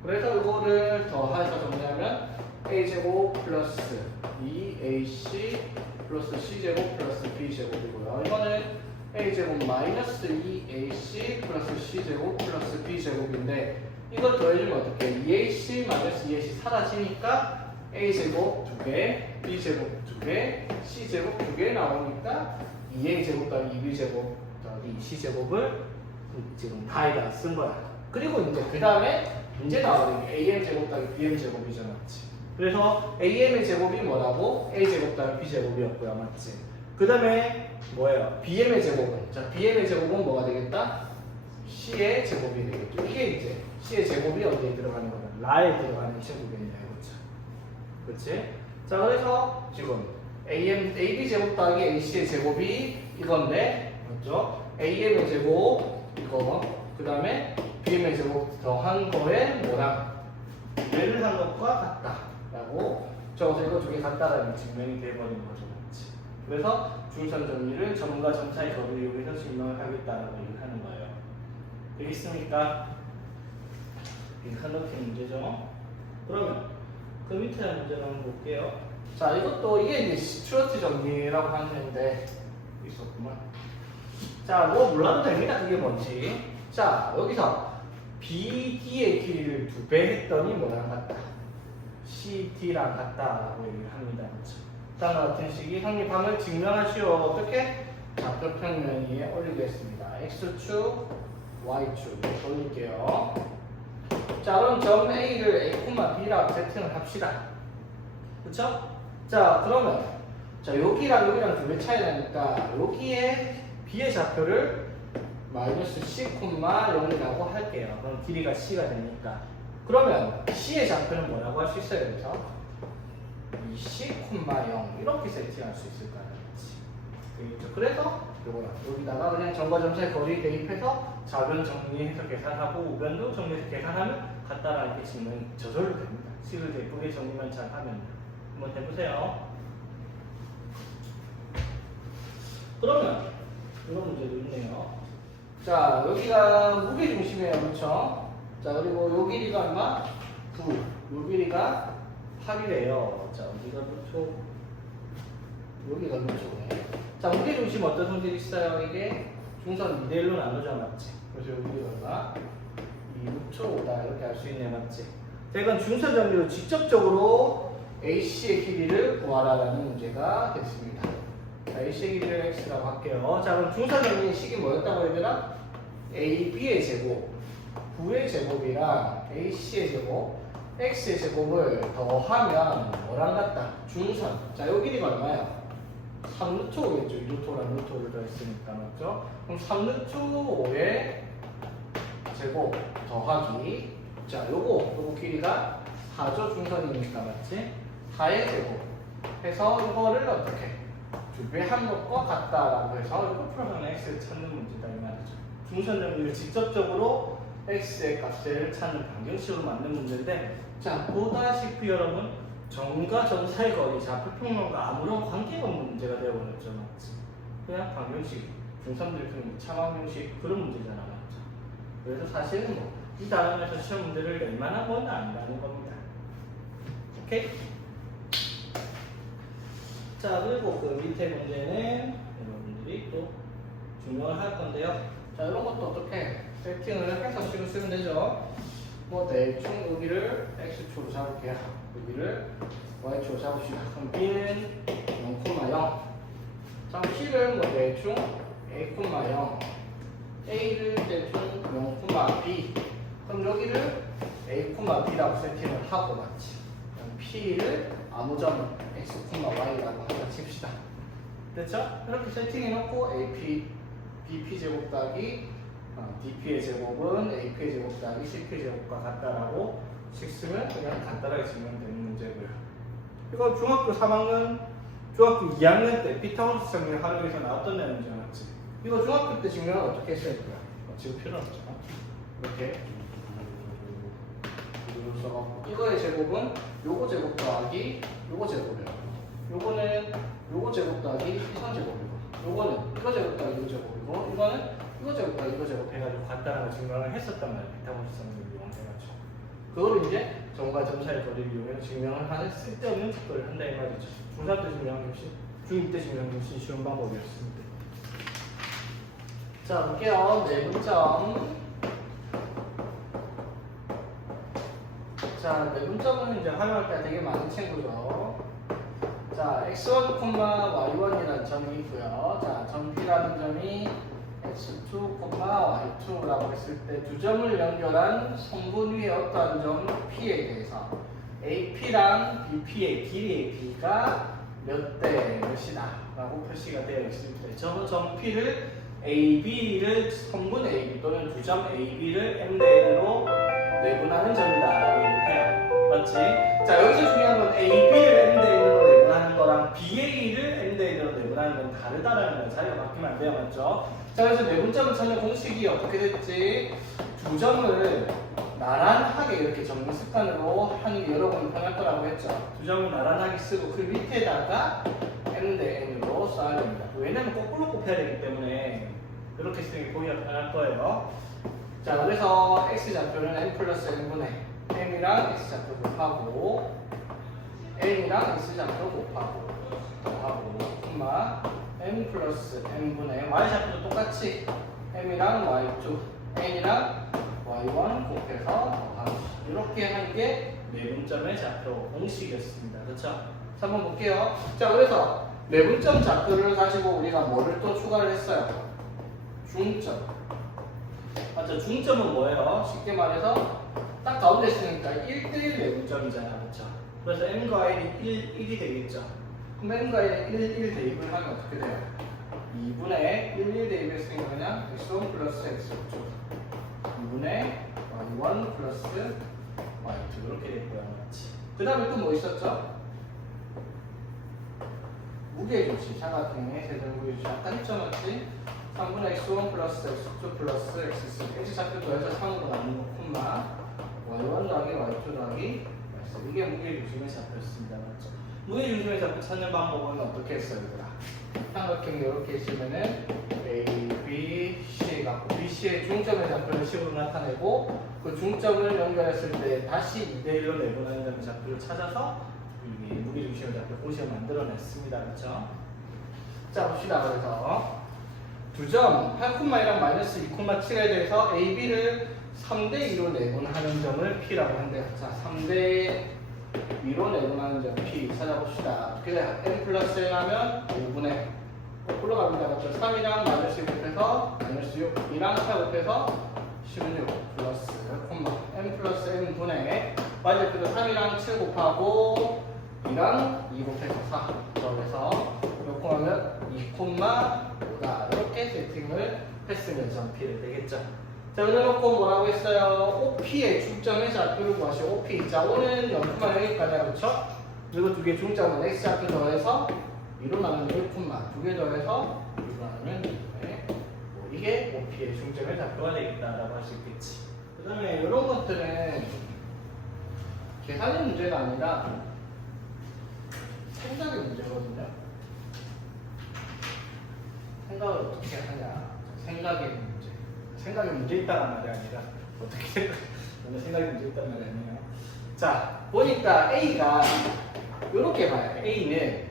그래서 이거를 더해서 정리하면 A제곱 플러스 2AC 플러스 C제곱 플러스 B제곱이고요. 이거는 A제곱 마이너스 2AC 플러스 C제곱 플러스 B제곱인데 이걸 더해주면 어떻게? 2AC 마이너스 2AC 사라지니까 A제곱 2개, B제곱 2개, C제곱 2개 나오니까 2A제곱 더하기 2B제곱 더하기 2C제곱을 지금 다에다 쓴 거야. 그리고 이제 그 다음에 문제 나오는 게 AM 제곱 더하기 BM 제곱이죠, 맞지? 그래서 AM의 제곱이 뭐라고? A 제곱 더하기 B 제곱이었고요, 맞지? 그 다음에 뭐예요? BM의 제곱은? 자, BM의 제곱은 뭐가 되겠다? C의 제곱이 되겠죠. 이게 이제 C의 제곱이 어디에 들어가는 거냐? 라에 들어가는 친구겠네요, 그렇죠? 그렇지? 자, 그래서 지금 AB 제곱 더하기 AC의 제곱이 이건데, 맞죠? AM의 제곱 이거, 그 다음에 BM의 제곱 더한 거에 뭐랑 얘를 한 것과 같다라고 적어서 이거 두 개 같다라는 증명이 돼버리는 거죠, 맞지? 그래서 중선 정리를 점과 점 사이 거리를 이용해서 증명을 하겠다라고 얘기하는 거예요. 되겠습니까? 이게 한렇게 문제죠. 그러면 그 밑에 문제를 한번 볼게요. 자, 이것도 이게 이제 스튜어트 정리라고 하는데 있었구만. 자, 뭐 몰라도 됩니다. 그게 뭔지. 자, 여기서 BD의 길이를 2배 했더니 뭐랑 같다? CD랑 같다라고 얘기를 합니다. 그렇죠? 다음과 같은 식이 확립함을 증명하시오. 어떻게? 좌표 평면 위에 올리겠습니다. X축, Y축 올릴게요. 자, 그럼 점 A를 A, B라고 세팅을 합시다. 그쵸? 자, 그러면 자, 여기랑 2배 차이 나니까 여기에 B의 좌표를 마이너스 C, 0이라고 할게요. 그럼 길이가 C가 되니까. 그러면 C의 좌표는 뭐라고 할 수 있어요? 그래서 BC, 0 이렇게 세팅할 수 있을 거야. 그렇지? 그래서 요거야. 여기다가 그냥 점과 점사의 거리 대입해서 좌변 정리해서 계산하고 우변도 정리해서 계산하면 같다라는 게 지금 저절로 됩니다. 식을 예쁘게 정리만 잘 하면. 한번 해보세요. 그러면 이런 문제도 있네요. 자, 여기가 무게중심이에요. 그렇죠? 자, 그리고 요 길이가 얼마? 9. 요 길이가 8이래요. 자, 어디가 그렇죠? 여기가 그렇죠. 자, 무게중심 어떤 성질이 있어요? 이게 중선 2대1로 나누죠. 맞지? 그래서 여기가 얼마? 2루트5다. 이렇게 알 수 있네. 맞지? 자, 이건 중선 정리로 직접적으로 AC의 길이를 구하라라는 문제가 됐습니다. 자, AC의 길이를 X라고 할게요. 자, 그럼 중선 정리의 식이 뭐였다고 얘들아? AB의 제곱, 9의 제곱이랑 AC의 제곱, X의 제곱을 더하면 뭐랑 같다? 중선. 자, 요 길이가 얼마야? 3루트 5겠죠. 2루트랑 루트 5를 더했으니까. 맞죠? 그럼 3루트 5의 제곱 더하기. 자, 요거 길이가 4조 중선이니까. 맞지? 4의 제곱 해서 이거를 어떻게? 2배 한 것과 같다라고 해서 이거 풀어서 X를 찾는 문제다 이 말이죠. 중선 정리를 직접적으로 X의 값을 찾는 방정식으로 만든 문제인데, 자, 보다시피 여러분 점과 점 사이 거리 좌표평면과 아무런 관계가 없는 문제가 되어버렸죠. 맞지? 그냥 방정식, 중삼들 푸는 참방정식 그런 문제잖아. 맞죠? 그래서 사실은 이 단원에서 시험 문제를 낼 만한 건 아니라는 겁니다. 오케이? 자, 그리고 그 밑에 문제는 여러분들이 또 증명을 할 건데요. 자, 이런 것도 어떻게 세팅을 해서 식을 쓰면 되죠. 뭐 대충 여기를 X축으로 잡을게요. 여기를 Y축으로 잡읍시다. 그럼 B는 0,0. 자, P를 뭐 대충 A,0, A를 대충 0,B. 그럼 여기를 A,B라고 세팅을 하고 맞지? 그럼 P를 아무 점 X, Y라고 한번 칩시다. 됐죠? 이렇게 세팅해놓고 AP, BP 제곱 더하기 DP의 제곱은 AP의 제곱 더하기 CP의 제곱과 같다라고 식 쓰면 그냥 간단하게 증명되는 문제고요. 이거 중학교 3학년, 중학교 2학년 때 피타고라스 정리를 하기 위해서 나왔던 내용이지 않았지? 이거 중학교 때 증명을 어떻게 했어야 될까요? 지금 필요 없죠. 이렇게 이거의 제곱은 요거 제곱 더하기 요거 제곱이에요. 요거는 요거 제곱 더하기 이선 제곱이고, 요거는 이거 제곱 더하기 이거 제곱이고, 이거는 이거 제곱 더하기 이거 제곱 해가지고 간단한 증명을 했었단 말이에요. 피타고라스 정리를 이용해가지고. 그걸 이제 점과 점 사이 거리를 이용해서 증명을 하는 쓸데없는 특별을 한다 이 말이죠. 중3 때 증명한 것이 중2 때 증명한 것이 쉬운 방법이었습니다. 자, 볼게요. 내분점. 자, 내분점은 이제 활용할 때 되게 많은 친구죠. 자, x1, y1이라는 점이 있고요. 자, 점 P라는 점이 x2, y2라고 했을 때 두 점을 연결한 성분 위에 어떠한 점 P에 대해서 AP랑 BP의 길이의 B가 몇 대 몇이다 라고 표시가 되어 있을 때 저 점 P를 AB를 성분 AB 또는 두 점 AB를 M 대 N으로 내분하는 점이다 라고 얘기해요. 맞지? 자, 여기서 중요한 건 AB를 M 대 N으로 내분하는 거랑 BA를 M 대 N으로 내분하는 건 다르다라는 건 자리가 바뀌면 안 돼요. 맞죠? 자, 그래서 내분점을 찾는 공식이 어떻게 됐지? 두 점을 나란하게 이렇게 정리 습관으로 하는 게 여러분 편할 거라고 했죠. 두 점을 나란하게 쓰고 그 밑에다가 M 대 N으로 써야 됩니다. 왜냐면 거꾸로 곱해야 되기 때문에 이렇게 쓰는 게 보기가 편할 거예요. 자, 그래서 X좌표는 N 플러스 N분의 M이랑 X좌표 곱하고 N이랑 X좌표 곱하고 더하고 M 플러스 N분의 Y좌표도 똑같이 M이랑 Y2, N이랑 Y1 곱해서 더하기 이렇게 하는 게 내분점의 좌표 공식이었습니다. 그렇죠? 자, 한번 볼게요. 자, 그래서 내분점 좌표를 가지고 우리가 뭐를 또 추가를 했어요? 중점. 맞죠? 중점은 뭐예요? 쉽게 말해서 딱 가운데 있으니까 1대1 내분점이잖아요. 그렇죠? 그래서 M과 N이 1이 되겠죠? 그럼 M과 N이 1 대입을 하면 어떻게 돼요? 2분의 1 대입했으니까 그냥 x1 플러스 x2 2분의 y1 플러스 y2 이렇게 됐고요. 맞지? 그 다음에 또 뭐 있었죠? 무게중심, 삼각형의 세전 무게중심 아까 했잖았지? 3분의 x1 플러스 x2 플러스 x3 x좌표 더해서 3으로 나누는 콤마 y1 더하기 y2 더하기 y3 이게 무게중심의 좌표였습니다. 맞죠? 무게중심의 좌표 찾는 방법은 어떻게 했어요? 얘들아? 삼각형이 이렇게 있으면은 A, B, C가 BC의 중점의 좌표를 식으로 나타내고 그 중점을 연결했을 때 다시 2대1로 내분하는 점의 좌표를 찾아서 이 무게중심의 좌표 공식을 만들어냈습니다. 그렇죠? 자 봅시다. 그래서 두 점 8,1랑 마이너스 2,7에 대해서 A, B를 3대2로 내분하는 점을 P라고 한대요. 자 3대2로 내분하는 점 P 찾아봅시다. 어떻게 돼요? n 플러스 1 하면 5분의 거꾸로 갑니다. 맞죠? 3이랑 마이너스 6 곱해서 마이너스 6 2랑 4 곱해서 16 플러스 콤마 n 플러스 n 분의 y좌표도 3이랑 7 곱하고 2랑 2 곱해서 4 그래서 이렇게 하면 2,5다 이렇게 세팅을 했으면 점 P를 되겠죠. 자, 그래놓고 뭐라고 했어요? OP의 중점의 좌표를 구하시오. OP. 자, O는 0,0까지야, 그렇죠? 그리고 두 개 중점은 X좌표 더해서 2로 나누면 1, 두 개 더해서 2로 나누면 2분의 뭐 이게 OP의 중점의 좌표가 되겠다라고 할 수 있겠지. 그 다음에 이런 것들은 계산의 문제가 아니라 생각의 문제거든요. 생각을 어떻게 하냐. 생각의 문제. 생각에 문제 있다는 말이 아니라 어떻게 생각에 문제 있다는 말이 아니에요. 자 보니까 A가 이렇게 봐요. A는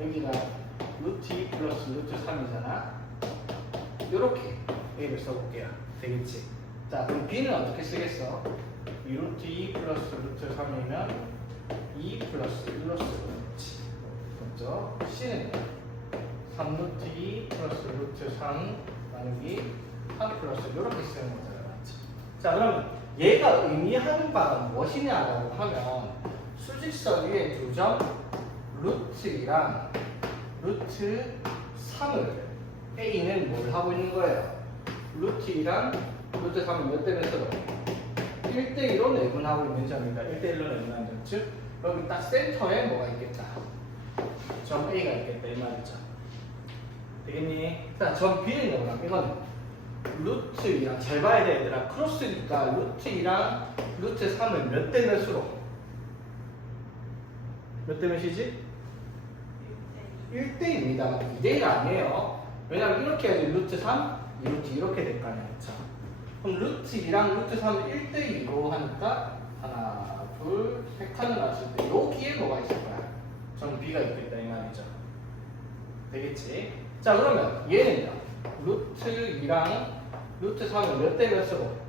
여기가 루트 2 플러스 루트 3이잖아. 이렇게 A를 써볼게요. 되겠지? 자 그럼 B는 어떻게 쓰겠어? 2 루트 2 플러스 루트 3이면 2 플러스 1로 쓰겠지. 맞죠? C는 3 루트 2 플러스 루트 3 나누기 3 플러스 이렇게 쓰는 거잖아요. 맞지? 자 그럼 얘가 의미하는 바가 무엇이냐라고 하면 수직선 위에 두 점 루트 2랑 루트 3을 A는 뭘 하고 있는 거예요? 루트 2랑 루트 3을 몇 대 몇으로? 1대2로 내분하고 있는 점이니까 1대1로 내분하는 점. 즉 여기 딱 센터에 뭐가 있겠다? 점 A가 있겠다 이 말이죠. 되겠니? 자, 점 B는 뭐라? 이건 루트 2랑 잘 봐야 돼 얘들아. 크로스니까 루트 2랑 루트 3을 몇 대 몇으로? 몇 대 몇이지? 1대2입니다. 2대1 아니에요. 왜냐면 이렇게 해야지 루트 3, 루트 이렇게 될 거 아니야. 그쵸? 그럼 루트 2랑 루트 3을 1대2로 하니까 하나, 둘, 세 칸을 놨을 때 여기에 뭐가 있을 거야? 점 B가 있겠다 이 말이죠. 되겠지? 자 그러면 얘는요. 루트 2랑 루트 3은 몇 대 몇으로?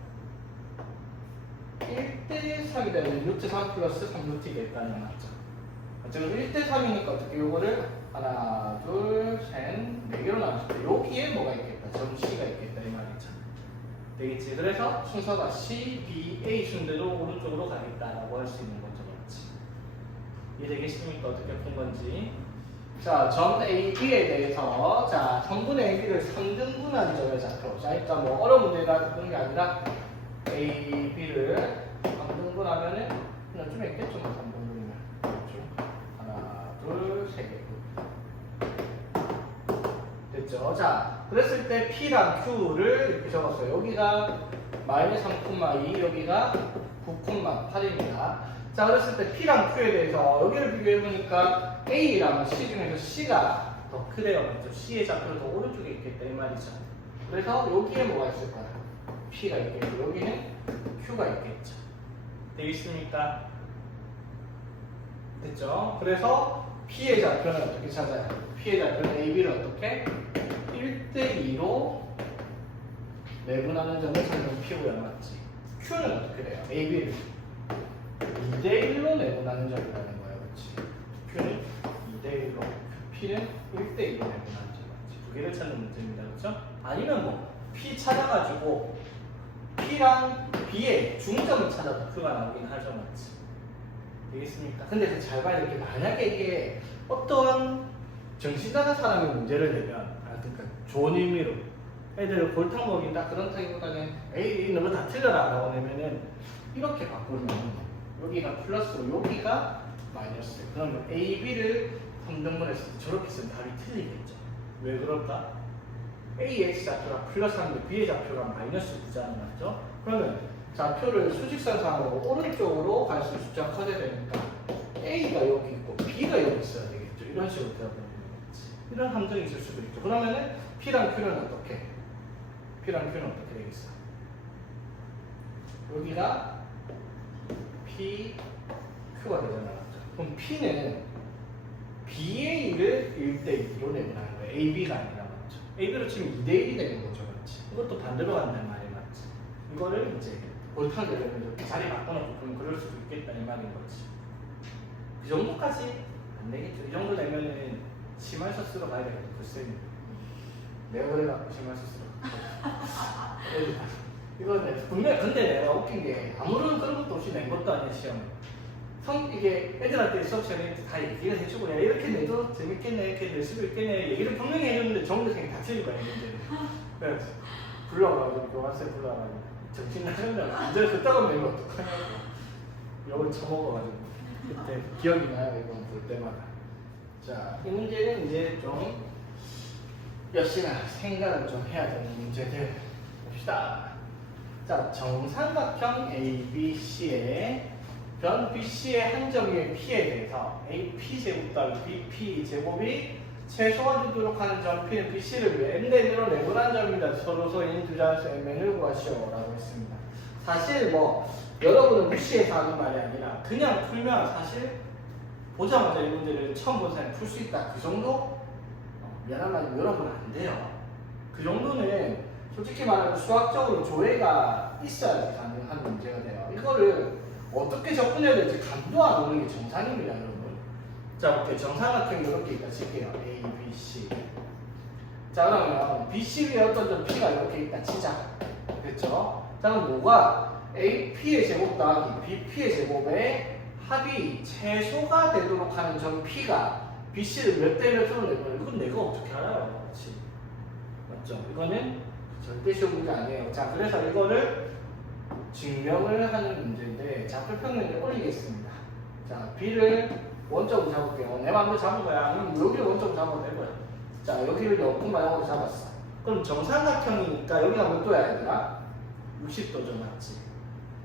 1대 3이 되면 루트 3 플러스 3 루트 겠다는 맞죠? 지금 1대 3이니까 어떻게 요거를 하나, 둘, 셋, 네 개로 나눴을 때 여기에 뭐가 있겠다? 점 C가 있겠다 이 말이죠. 되겠지? 그래서 순서가 C, B, A 순대로 오른쪽으로 가겠다라고 할 수 있는 거죠. 맞지? 이해되겠습니까? 어떻게 푼 건지. 자, 점 A, B에 대해서 자, 전분의 A, B를 3등분한 점의 좌표. 자, 그러니까 뭐 어려운 문제가 그런 게 아니라 A, B를 3등분하면은 그냥 좀 있겠죠, 뭐 3등분이면. 그렇죠? 하나, 둘, 세 개. 됐죠? 자, 그랬을 때 P랑 Q를 이렇게 적었어요. 여기가 마이너스 3,2, 여기가 9,8입니다. 자, 그랬을 때 P랑 Q에 대해서 여기를 비교해보니까 A랑 C 중에서 C가 더 크대요. 맞죠? C의 좌표는 더 오른쪽에 있겠다 이 말이죠. 그래서 여기에 뭐가 있을 거야? P가 있겠고 여기는 Q가 있겠죠. 되겠습니까? 됐죠? 그래서 P의 좌표는 어떻게 찾아요? P의 좌표는 AB를 어떻게? 1대2로 내분하는 점을 찾는 P고요. 맞지? Q는 어떻게 돼요? AB를 2대1로 내분하는 점이라는 거예요. 그렇지? Q는 2대1로, P는 1대2로 내분하는 점. 맞지? 두 개를 찾는 문제입니다. 그렇죠? 아니면 뭐 P 찾아가지고 P랑 B의 중점을 찾아도 Q가 나오긴 하죠. 맞지? 되겠습니까? 근데 잘 봐야 될 게 만약에 이게 어떠한 정신 나간 사람이 문제를 내면 그러니까 좋은 의미로 애들을 골탕 먹인다 그런 타입보다는 에이 너무 다 틀려라 라고 내면은 이렇게 바꾸면 여기가 플러스로 여기가 마이너스. 그러면 A, B를 3등분했을 때 저렇게 쓰면 답이 틀리겠죠. 왜 그럴까? A의 X좌표가 플러스 3인데 B의 좌표가 마이너스 9잖아요. 맞죠? 그러면 좌표를 수직선상으로 오른쪽으로 갈수록 숫자가 커져야 되니까 A가 여기 있고 B가 여기 있어야 되겠죠. 이런 식으로 되어버리는 거지. 이런 함정이 있을 수도 있죠. 그러면은 P랑 Q는 어떻게? P랑 Q는 어떻게 되겠어? 여기가 P, Q가 되잖아요. 그럼 P는 BA를 1대2로 내보내는 거예요. AB가 아니라 맞죠? AB로 치면 2대1이 되는 거죠. 맞지? 이것도 반대로 간다는 말이 맞지? 이거를 이제 골탕 되려면 자리 바꿔놓고 그럼 그럴 수도 있겠다 이 말인 거지. 그 정도까지 안 되겠죠. 이 정도 되면은 심할서 쓰러 가야 되겠죠. 글쎄 내가 그래갖고 심할서 쓰러 이거는 분명히 근데 내가 웃긴 게 아무런 그런 것도 없이 낸 것도 아니야 시험에. 이게 애들한테 수업 시간에 다 얘기를 해주고 야 이렇게 내도 재밌겠네 이렇게 낼 수도 있겠네 얘기를 분명히 해줬는데 정도생이 다 틀린 거야 문제는. 그래서 불러가지고 교환생 불러가지고 정신 나셨나 완전 그따가 내면 어떡하냐고 욕을 처먹어가지고 그때 기억이 나요 이건 볼 때마다. 자 이 문제는 이제 좀 역시나 생각을 좀 해야 되는 문제들 봅시다. 자 정삼각형 ABC의 변 BC의 한 점의 P에 대해서 AP 제곱 더하기 BP 제곱이 최소화 되도록 하는 점 P는 BC를 n대로 내분한 점입니다. 서로서인 두 자수 mn을 구하시오 라고 했습니다. 사실 뭐 여러분은 무시해서 하는 말이 아니라 그냥 풀면 사실 보자마자 이 문제를 처음 본 사람이 풀 수 있다. 그 정도? 미안한 말이면 여러분은 안 돼요. 그 정도는 솔직히 말하면 수학적으로 조회가 있어야 가능한 문제가 돼요. 이거를 어떻게 접근해야 될지 감도 안 오는 게 정상입니다, 여러분. 자, 볼게요. 정삼각형 이렇게 있다 칠게요. A, B, C. 자, 그러면 BC 위에 어떤 점 P가 이렇게 있다 치자. 됐죠? 자, 그럼 뭐가 AP의 제곱 더하기 BP의 제곱의 합이 최소가 되도록 하는 점 P가 BC를 몇 대 몇으로 내보내요? 이건 내가 어떻게 알아요? 그렇지? 맞죠? 이거는 절대 쉬운 문제 아니에요. 자, 그래서 이거를 증명을 하는 문제인데 좌표평면을 올리겠습니다. 자, B를 원점으로 잡을게요. 내 마음대로 잡은 거야. 아니면 여기를 원점으로 잡아도 되고요. 자, 여기를 0,0으로 잡았어. 그럼 정삼각형이니까 여기가 몇 도야 얘들아? 60도죠, 맞지?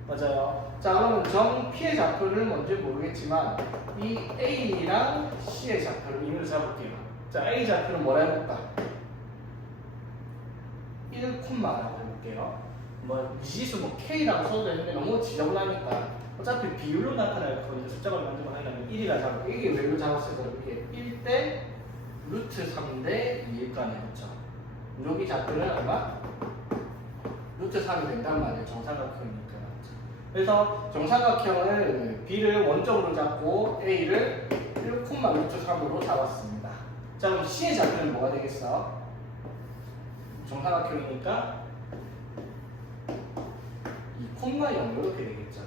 맞아요. 자, 그러면 점 P의 좌표를 뭔지 모르겠지만 이 A랑 C의 좌표를 임의로 잡을게요. 자, A 좌표는 뭐라 해볼까? 1,라고 해볼게요. 뭐 미지수 뭐 K라고 써도 되는데 너무 지저분하니까 어차피 비율로 나타날 거니까 숫자를 만들고 하려면 1이라 잡고 이게 왜로 잡았어요? 이게 1대 루트 3대 2일 거 아니에요, 그렇죠? 여기 좌표는 얼마? 루트 3이 된단 말이에요. 정삼각형이니까. 그래서 정삼각형을 B를 원점으로 잡고 A를 1, 루트 3으로 잡았습니다. 자, 그럼 C의 좌표는 뭐가 되겠어? 정삼각형이니까 2,0 이렇게 되겠죠.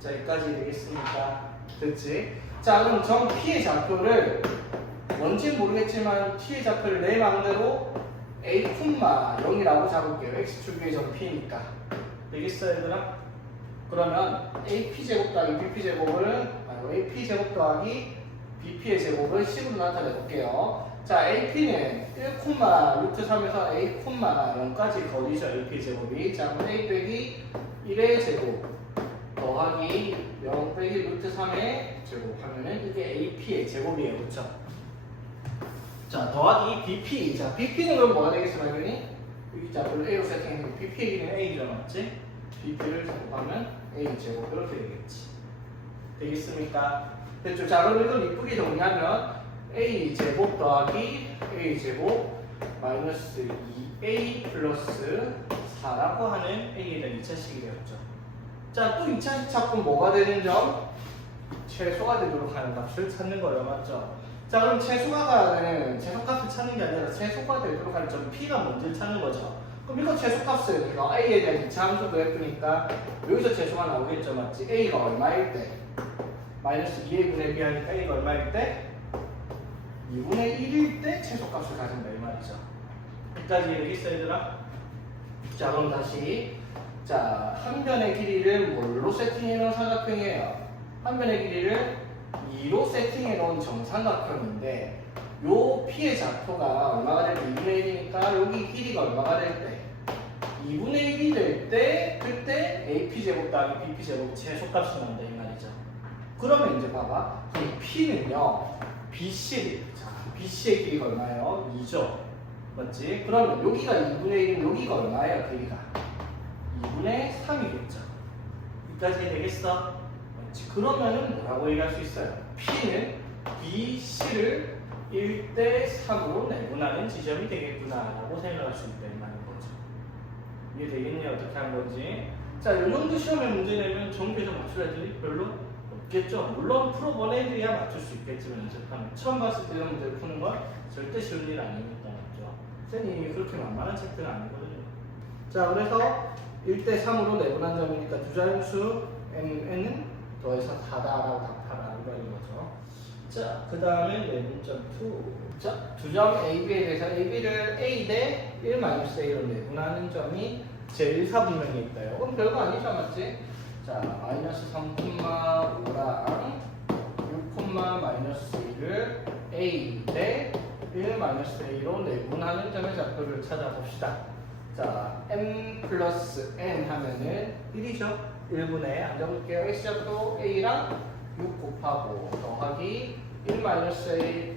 자, 여기까지 되겠습니까? 됐지? 자, 그럼 점 P의 좌표를 뭔지 모르겠지만 T의 좌표를 내 마음대로 A,0이라고 잡을게요. X축의 점 P니까. 되겠어, 얘들아? 그러면 AP제곱 더하기 BP제곱을 AP제곱 더하기 BP의 제곱을 10으로 나타내 볼게요. 자, AP는 1, 루트 3에서 A, 0까지 거리죠. AP 제곱이. 자, 그럼 A 빼기 1의 제곱 더하기 0 빼기 루트 3의 제곱 하면은 이게 AP의 제곱이에요. 그렇죠? 자, 더하기 BP. 자, BP는 그럼 뭐가 되겠어, 당연히? 여기 자표를 A로 세팅해서 BP의 길이는 A죠, 맞지? BP를 제곱하면 A 제곱 이렇게 되겠지. 되겠습니까? 됐죠? 자, 그럼 이걸 이쁘게 정리하면 A 제곱 더하기 A 제곱 마이너스 2A 플러스 4라고 하는 A에 대한 2차식이 되었죠. 자, 또 2차식 찾고 뭐가 되는 점? 최소가 되도록 하는 값을 찾는 거예요. 맞죠? 자, 그럼 최소가 되는 최소값을 찾는 게 아니라 최소가 되도록 하는 점 P가 뭔지를 찾는 거죠. 그럼 이거 최소값을 우리가 A에 대한 2차 함수도 했으니까 여기서 최소가 나오겠죠. 맞지? A가 얼마일 때? 마이너스 2의 분의 B 하니까 A가 얼마일 때? 2분의 1일 때 최소값을 가진다 이 말이죠. 여기까지 되겠어 얘들아? 자, 그럼 다시 자, 한 변의 길이를 뭘로 세팅해 놓은 삼각형이에요? 한 변의 길이를 2로 세팅해 놓은 정삼각형인데 요 P의 좌표가 얼마가 될 때 2분의 1이니까 여기 길이가 얼마가 될 때 2분의 1이 될 때 그때 AP제곱 더하기 BP제곱 최소값이 나온다 이 말이죠. 그러면 이제 봐봐. 이 P는요 BC의 길이가 얼마예요? 2죠. 맞지? 그러면 여기가 2분의 1이면 여기가 얼마예요? 길이가 2분의 3이겠죠. 여기까지 되겠어? 맞지? 그러면은 뭐라고 얘기할 수 있어요? P는 BC를 1대 3으로 내분하는 지점이 되겠구나라고 생각할 수 있다는 거죠. 이게 되겠냐? 어떻게 한 건지. 자, 이 정도 시험에 문제 내면 정비에서 맞출 애들이 별로 없겠죠. 물론 프로 1애들이야 맞출 수 있겠지만 연습하면 처음 봤을 때 이런 문제를 푸는 건 절대 쉬운 일 아니니까 맞죠. 쌤이 그렇게 만만한 책들은 아니거든요. 자, 그래서 1대 3으로 내분한 점이니까 두 자연수 n은 더해서 4다라고 답하라 이거인 거죠. 자, 그 다음에 내분점 2. 자, 두 점 AB에 대해서 AB를 A 대 1-A로 내분하는 점이 제 1사분면에 있다요. 그럼 별거 아니죠, 맞지? 자, 마이너스 3,5랑 6,-1을 A 대 1-A로 내분하는 점의 좌표를 찾아봅시다. 자, m 플러스 n 하면은 1이죠. 1분의 안 적을게요. x좌표 a랑 6 곱하고 더하기 1-a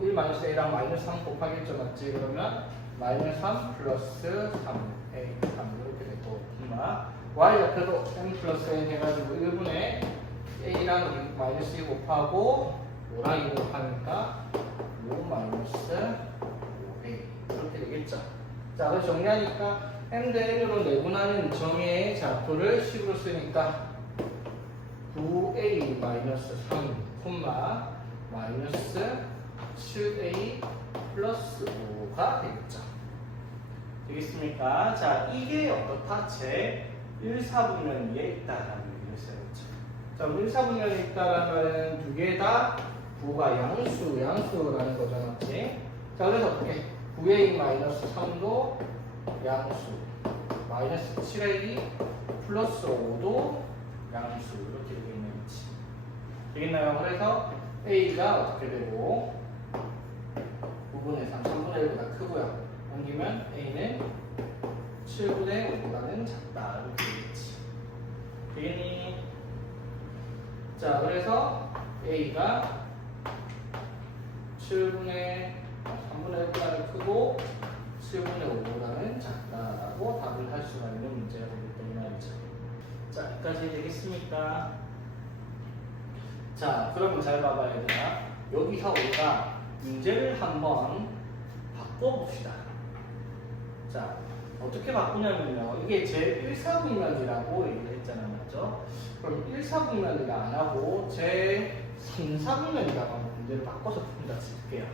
1-a랑 마이너스 3 곱하기 1죠. 맞지? 그러면 마이너스 3 플러스 3a 3 이렇게 되고 y 옆에도 m 플러스 n 해가지고 1분의 a랑 마이너스 2 곱하고 5랑 2 곱하니까 5 마이너스 5a 이렇게 되겠죠. 자, 그래서 정리하니까 m 대 n으로 내분하는 점의 좌표를 식으로 쓰니까 9a 마이너스 3 마이너스 7a 플러스 5가 되겠죠. 되겠습니까? 자, 이게 어떻다? 제 1사분면 위에 있다라는 얘기를 써야겠죠. 자, 1사분면에 있다라는 말은 두 개 다 부가 양수라는 거죠. 맞지? 자, 그래서 어떻게? 9a 마이너스 3도 양수, 마이너스 7a 플러스 5도 양수 이렇게 되겠네요. 되겠나요? 그래서 a가 어떻게 되고 9분의 3, 3분의 1보다 크고요. 옮기면 a는 7분의 5보다는 작다 이렇게 되겠지. 되겠니? 자, 그래서 a가 3분의 1보다는 크고 7분의 5보다는 작다라고 답을 할 수가 있는 문제가 되기 말이죠. 자, 여기까지 되겠습니까? 자, 그러면 잘 봐봐야 되나? 여기서 우리가 문제를 한번 바꿔봅시다. 자, 어떻게 바꾸냐면요. 이게 제 1사분면이라고 얘기를 했잖아요. 맞죠? 그럼 1사분면이라 안 하고 제 3사분면이라고 문제를 바꿔서 푼다 칠게요.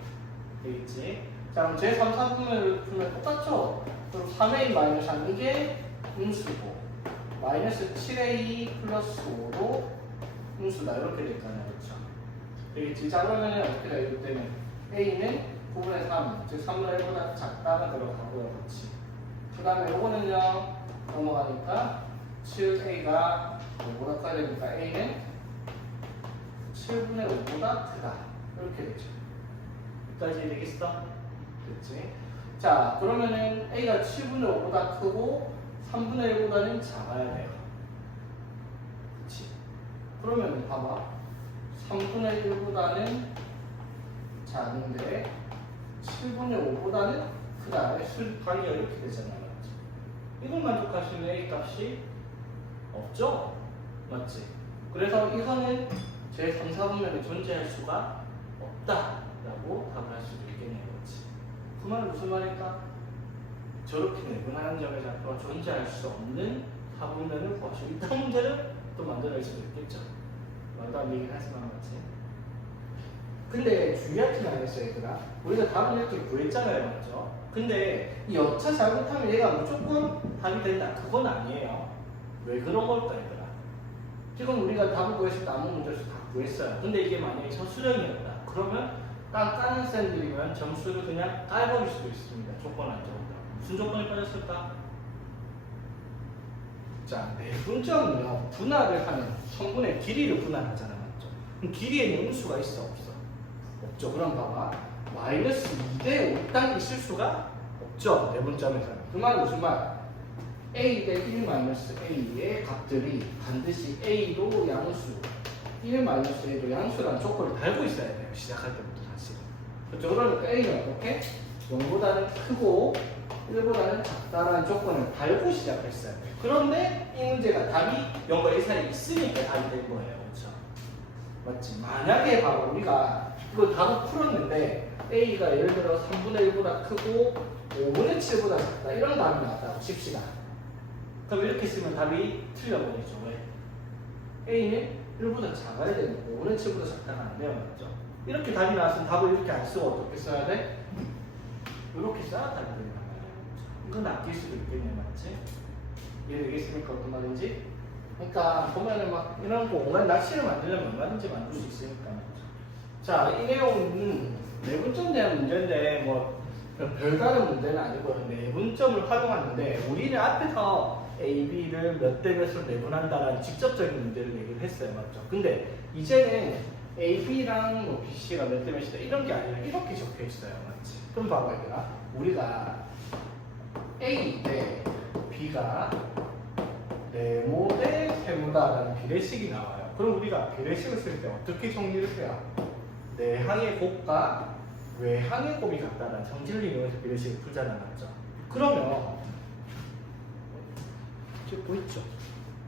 되겠지? 자, 그럼 제 3사분면을 풀면 똑같죠? 그럼 3a 마이너스 3 이게 음수고 마이너스 7a 플러스 5도 음수다 이렇게 될까요? 그렇죠? 되겠지? 자, 그러면 어떻게 돼요? 이럴 때는 a는 9분의 3, 즉 3분의 1보다 작다가 들어가고요. 그렇지? 그 다음에 요거는요 넘어가니까 7a가 5보다 커야 되니까 a는 7분의 5보다 크다 이렇게 되죠. 여기까지 되겠어? 그렇지? 자, 그러면은 a가 7분의 5보다 크고 3분의 1보다는 작아야 돼요. 그렇지? 그러면 봐봐 3분의 1보다는 작은데 7분의 5보다는 크다. 수 관계가 이렇게 되잖아요. 맞지? 이걸 만족하시는 a 값이 없죠? 맞지? 그래서 이거는 제 3, 4분면에 존재할 수가 없다라고 답을 할 수도 있겠네요. 그렇지? 그 말은 무슨 말일까? 저렇게 내분하는 점의 좌표가 존재할 수 없는 4분면을 구하시고 이딴 문제를 또 만들어낼 수도 있겠죠. 말도 안 되긴 하지만 맞지? 근데 주의할 줄 알겠어요, 얘들아. 우리가 답을 이렇게 구했잖아요, 맞죠? 근데 이 여차 잘못하면 얘가 무조건 답이 된다. 그건 아니에요. 왜 그런 걸까, 얘들아? 지금 우리가 답을 구했을 때 아무 문제에서 다 구했어요. 근데 이게 만약에 서술형이었다. 그러면 딱 까는 쌤들이면 점수를 그냥 깔버릴 수도 있습니다. 조건 안 적은다. 무슨 조건이 빠졌을까? 자, 내분점은요, 분할을 하면 성분의 길이를 분할하잖아, 맞죠? 그럼 길이에는 음수가 있어 없어? 없죠. 그럼 봐봐. 마이너스 2대 5딱 있을 수가 없죠. 내분점에서는. 그 말은 무슨 말? a 대 1 마이너스 a의 값들이 반드시 a도 양수, 1 마이너스 a도 양수라는 조건을 달고 있어야 돼요. 시작할 때부터 사실. 그렇죠. 그러니까 a는 어떻게? 0보다는 크고 1보다는 작다라는 조건을 달고 시작했어요. 그런데 이 문제가 답이 0과 1 사이에 있으니까 답이 된 거예요. 그렇죠? 맞지? 만약에 바로 우리가 이걸 답을 풀었는데 a가 예를 들어 3분의 1보다 크고 5분의 7보다 작다 이런 답이 나왔다고 칩시다. 그럼 이렇게 쓰면 답이 틀려버리죠. 왜? a는 1보다 작아야 되는 거 5분의 7보다 작다가 안 돼요. 맞죠? 이렇게 답이 나왔으면 답을 이렇게 안 쓰고 어떻게 써야 돼? 이렇게 써야 답이 되는 거예요. 이건 아낄 수도 있겠네. 맞지? 이해되겠습니까? 어떤 말인지? 그러니까 보면은 막 이런 거 온갖 낚시를 만들려면 얼마든지 만들 수 있으니까. 자, 이 내용은 내분점 대한 문제인데 뭐 별다른 문제는 아니고요. 내분점을 활용하는데 우리는 앞에서 A, B를 몇 대 몇으로 내분한다라는 직접적인 문제를 얘기를 했어요. 맞죠? 근데 이제는 A, B랑 뭐 B, C가 몇 대 몇이다 이런 게 아니라 이렇게 적혀 있어요. 맞지? 그럼 봐봐 얘들아. 우리가 A 대 B가 네모 대 세모다라는 비례식이 나와요. 그럼 우리가 비례식을 쓸 때 어떻게 정리를 해야? 내항의 곱과 외항의 곱이 같다라는 성질을 이용해서 비례식을 풀잖아. 맞죠? 그러면 지금 보이죠?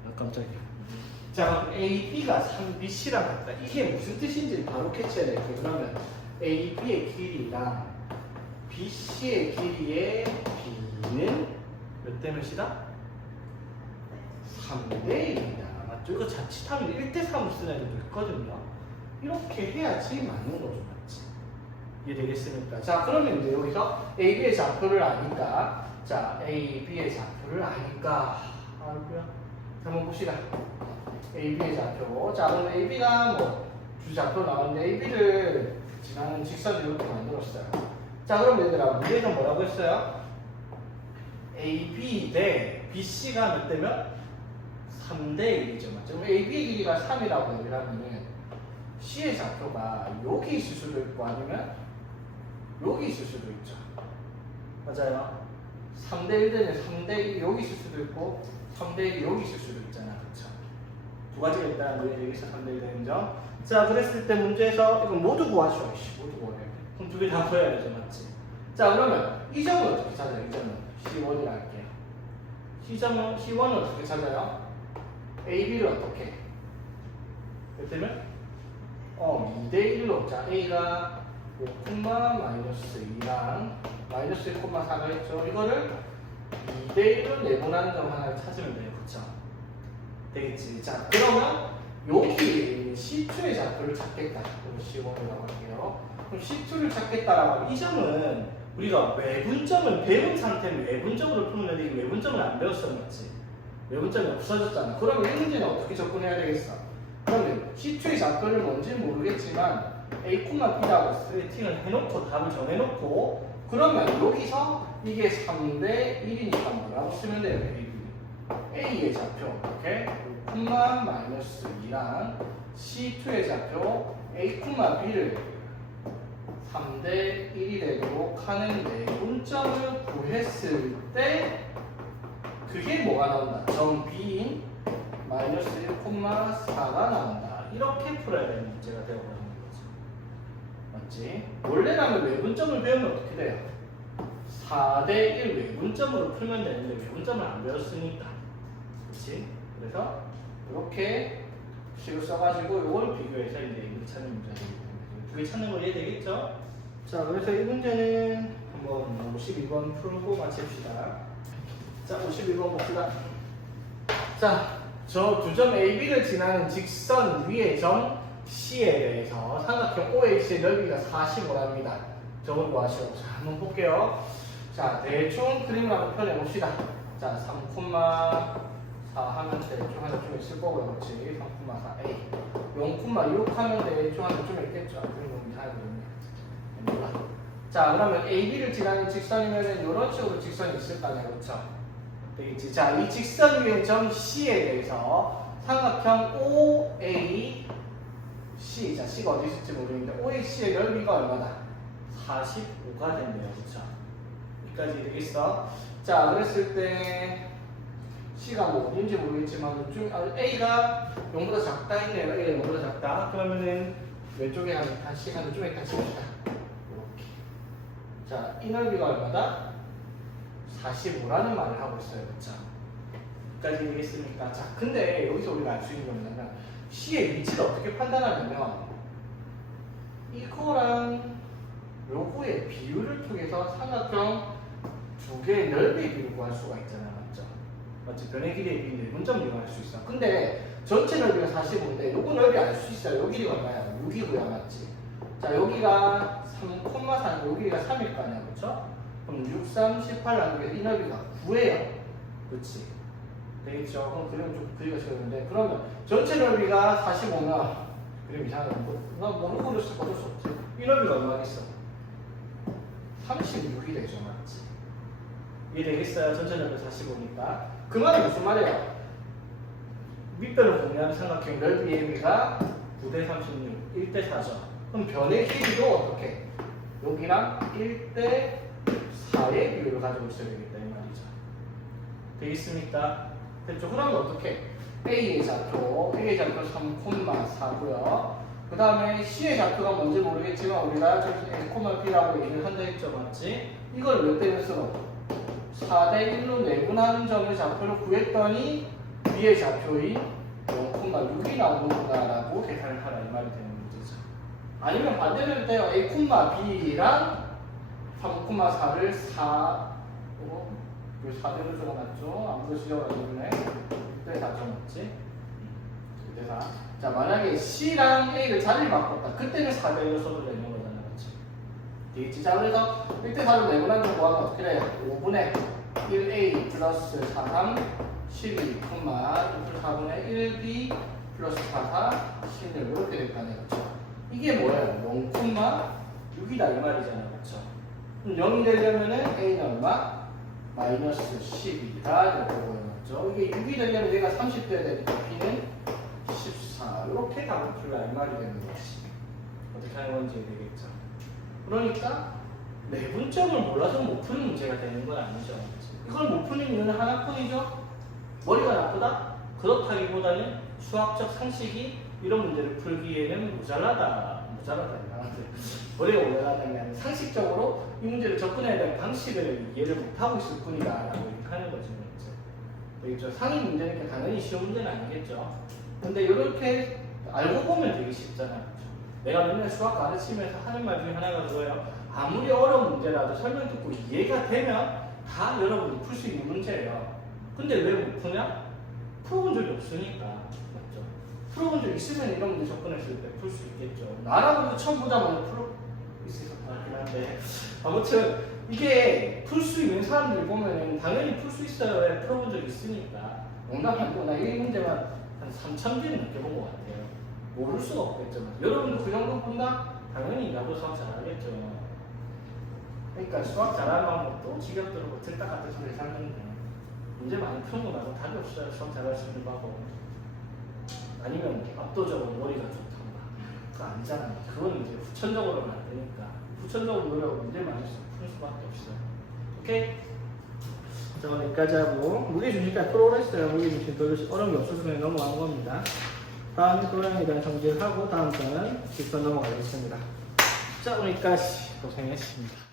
아, 깜짝이야. 자, 그럼 A, B가 3BC랑 같다. 이게 무슨 뜻인지 바로 캐치해야 돼요. 그러면 A, B의 길이랑 BC의 길이의 B는 몇 대 몇이다? 3대 1입니다. 맞죠? 이거 자칫하면 1대 3을 쓰는 애들도 있거든요. 이렇게 해야지 맞는 거죠. 맞지? 이해되겠습니까? 자, 그러면 이제 여기서 A, B의 좌표를 아니까, 자, A, B의 좌표를 아니까, 아이고야. 한번 봅시다. A, B의 좌표. 자, 그럼 A, B가 뭐, 주좌표 나오는데 A, B를 지나는 직선을 이렇게 만들었어요. 자, 그럼 얘들아, 문제에서 뭐라고 했어요? A, B 대 BC가 몇 대면? 3대 1이죠. 맞죠? 그럼 A, B의 길이가 3이라고 얘기를 하면은 C의 좌표가 여기 있을 수도 있고 아니면 여기 있을 수도 있죠. 맞아요? 3대 1 되면 3대 1이 여기 있을 수도 있고 3대 1이 여기 있을 수도 있잖아. 그쵸? 두 가지가 있다는 거예요. 여기서 3대 1 되는 점. 자, 그랬을 때 문제에서 이건 모두 구하죠. 모두 구하래. 그럼 두 개 다 구해야 되죠. 맞지? 자, 그러면 이 점은 어떻게 찾아요? 이 점은 C1이라 할게요. C1은 어떻게 찾아요? AB를 어떻게? 그랬더니 2대 1로 자 A가 5, 마이너스 2랑 마이너스 1,4가 있죠. 이거를 2대 1로 내분하는 점 하나를 찾으면 돼요. 그쵸? 되겠지. 자, 그러면 여기 C2의 좌표를 찾겠다. 그럼 C1이라고 할게요. 그럼 C2를 찾겠다라고 하면 이 점은 우리가 외분점을 배운 상태는 외분점으로 풀면 되는데 이 외분점을 안 배웠었지. 외분점이 없어졌잖아. 그러면 이 문제는 어떻게 접근해야 되겠어? 그러면 C2의 좌표를 뭔지는 모르겠지만 A, B라고 세팅을 해놓고 답을 정해놓고 그러면 여기서 이게 3대 1이니까 뭐라고 쓰면 돼요? A의 좌표 어떻게? 5, 마이너스 2랑 C2의 좌표 A, B를 3대 1이 되도록 하는 내분점을 구했을 때 그게 뭐가 나온다? 점 B인 마이너스 1,4가 나온다. 이렇게 풀어야 되는 문제가 되어버리는 거지. 맞지? 원래라면 외분점을 배우면 어떻게 돼요? 4대 1 외분점으로 풀면 되는데 외분점을 안 배웠으니까. 그렇지? 그래서 이렇게 식을 써가지고 이걸 비교해서 이제 이걸 찾는 문제가 되기 때문에 두 개 찾는 거 이해되겠죠? 자, 그래서 이 문제는 한번 52번 풀고 마칩시다. 자, 51번 봅시다. 자, 저 두 점 AB를 지나는 직선 위의 점 C에 대해서 삼각형 OH의 넓이가 45랍니다. 저걸 구하시오. 자, 한번 볼게요. 자, 대충 그림을 한번 펴내봅시다. 자, 3,4 하면 대충 하나 좀 있을 거고요. 그렇지? 3,4A. 0,6 하면 대충 하나 좀 있겠죠. 그림 너무 이상하거든요. 자, 그러면 AB를 지나는 직선이면 이런 식으로 직선이 있을 거 아니야. 그렇죠? 되겠지. 자, 이 직선 위의 점 C에 대해서 삼각형 OAC C. 자, C가 어디 있을지 모르겠는데 OH의 넓이가 얼마다? 45가 된대요. 그쵸? 여기까지 되겠어? 자, 그랬을 때 C가 뭐 어딘지 모르겠지만 A가 0보다 작다 했네요. A가 0보다 작다. 그러면은 왼쪽에 한 C가 좀 있다 칩시다. 이렇게. 자, 이 넓이가 얼마다? 45라는 말을 하고 있어요. 그쵸? 여기까지 되겠습니까? 자, 근데 여기서 우리가 알 수 있는 건 뭐냐면 C의 위치를 어떻게 판단하냐면 이거랑 요거의 비율을 통해서 삼각형 두 개의 넓이의 비율을 구할 수가 있잖아요. 맞죠? 맞지? 변의 길이의 비율 내분점 이용할 수 있어. 근데 전체 넓이가 45인데 요거 넓이 알 수 있어요. 요 길이가 얼마야? 6이고요. 맞지? 자, 여기가 3,4, 요 길이가 3일 거 아니야. 그쵸? 그럼 6, 3, 18 나누면 이 넓이가 9예요. 그치? 되겠죠? 그럼 그림은 좀 그리기가 쉬웠는데 그러면 전체 넓이가 45면 그림 이상하게 뭐는 고를 수 없지. 이 넓이가 얼마겠어? 36이 되죠. 맞지? 이해 되겠어요? 전체 넓이 45니까 그 말은 무슨 말이에요? 밑변을 공유하는 삼각형 넓이의 의미가 9대 36, 1대 4죠. 그럼 변의 길이도 어떻게? 여기랑 1대 4의 비율을 가지고 있어야 되겠다 이 말이죠. 되겠습니까? 됐죠? 그러면 어떻게? A의 좌표 3,4고요. 그 다음에 C의 좌표가 뭔지 모르겠지만 우리가 저기 A, B라고 얘기를 한다 했죠. 맞지? 이걸 몇 대 몇으로? 4대 1로 내분하는 점의 좌표를 구했더니 B의 좌표인 0,6이 나오는구나 라고 계산을 하라 이 말이 되는 문제죠. 아니면 반대로 해도 돼요. A, B랑 3,4를 4로 왜 4대로 적어놨죠? 아무도 지적을 안 해주네. 6대 4죠, 맞지? 6대 4. 자, 만약에 C랑 A를 자리를 바꿨다. 그때는 4대 1로 써도 되는 거잖아, 맞지? 되겠지? 자, 그래서 1대 4로 내분하는 거 구하면 어떻게 돼요? 5분의 1A 플러스 4, 3, 12, 4분의 1B 플러스 4, 4, 16 이렇게 될 거 아니에요, 그쵸? 이게 뭐예요? 0,6이다 이 말이잖아요, 그쵸? 그럼 0이 되려면은 A는 얼마? 마이너스 12가 되고요. 이게 6이 되려면 얘가 30 돼야 되니까 B는 14 이렇게 답을 풀라 이 말이 되는 것이 어떻게 하는 건지 되겠죠. 그러니까 내분점을 몰라서 못 푸는 문제가 되는 건 아니죠. 이걸 못 푸는 이유는 하나뿐이죠. 머리가 나쁘다? 그렇다기보다는 수학적 상식이 이런 문제를 풀기에는 모자라다. 머리가 올라가는 게 아니라 상식적으로 이 문제를 접근해야 될 방식을 이해를 못하고 있을 뿐이다 라고 하는 거죠. 되겠죠? 상위 문제니까 당연히 쉬운 문제는 아니겠죠. 근데 이렇게 알고 보면 되게 쉽잖아요. 내가 맨날 수학 가르치면서 하는 말 중에 하나가 그거예요. 아무리 어려운 문제라도 설명 듣고 이해가 되면 다 여러분이 풀 수 있는 문제예요. 근데 왜 못 푸냐? 풀어본 적이 없으니까. 맞죠? 풀어본 적 있으면 이런 문제 접근했을 때 풀 수 있겠죠. 나라고도 처음 보자마자 풀어 있을 것 같긴 한데 아무튼 이게 풀 수 있는 사람들 보면은 당연히 풀 수 있어요. 왜? 풀어본 적 있으니까. 농담하고 나 이 문제만 한 3,000개는 느껴본 것 같아요. 모를 수가 없겠죠. 여러분도 그 정도 본다? 당연히 나도 수학 잘하겠죠. 그러니까 수학 잘하는 방법도 직업 들고 들딱 같은 소리 하는데 문제 많이 푸는 거 말고 답이 없어요. 수학 잘할 수 있는 방법. 아니면 압도적으로 머리가 좋던가. 그거 아니잖아요. 그건 이제 후천적으로는 안 되니까. 후천적으로 노력하고 문제 많이 푸는 수밖에 없어요. 오케이? 자, 여기까지 하고 무게중심까지 풀어오라 했어요. 무게중심 별로 어려움이 없어서 그냥 넘어가는 겁니다. 다음 도량에 대한 정리를 하고 다음 거는 뒷선 넘어가겠습니다. 자, 오늘까지 고생했습니다.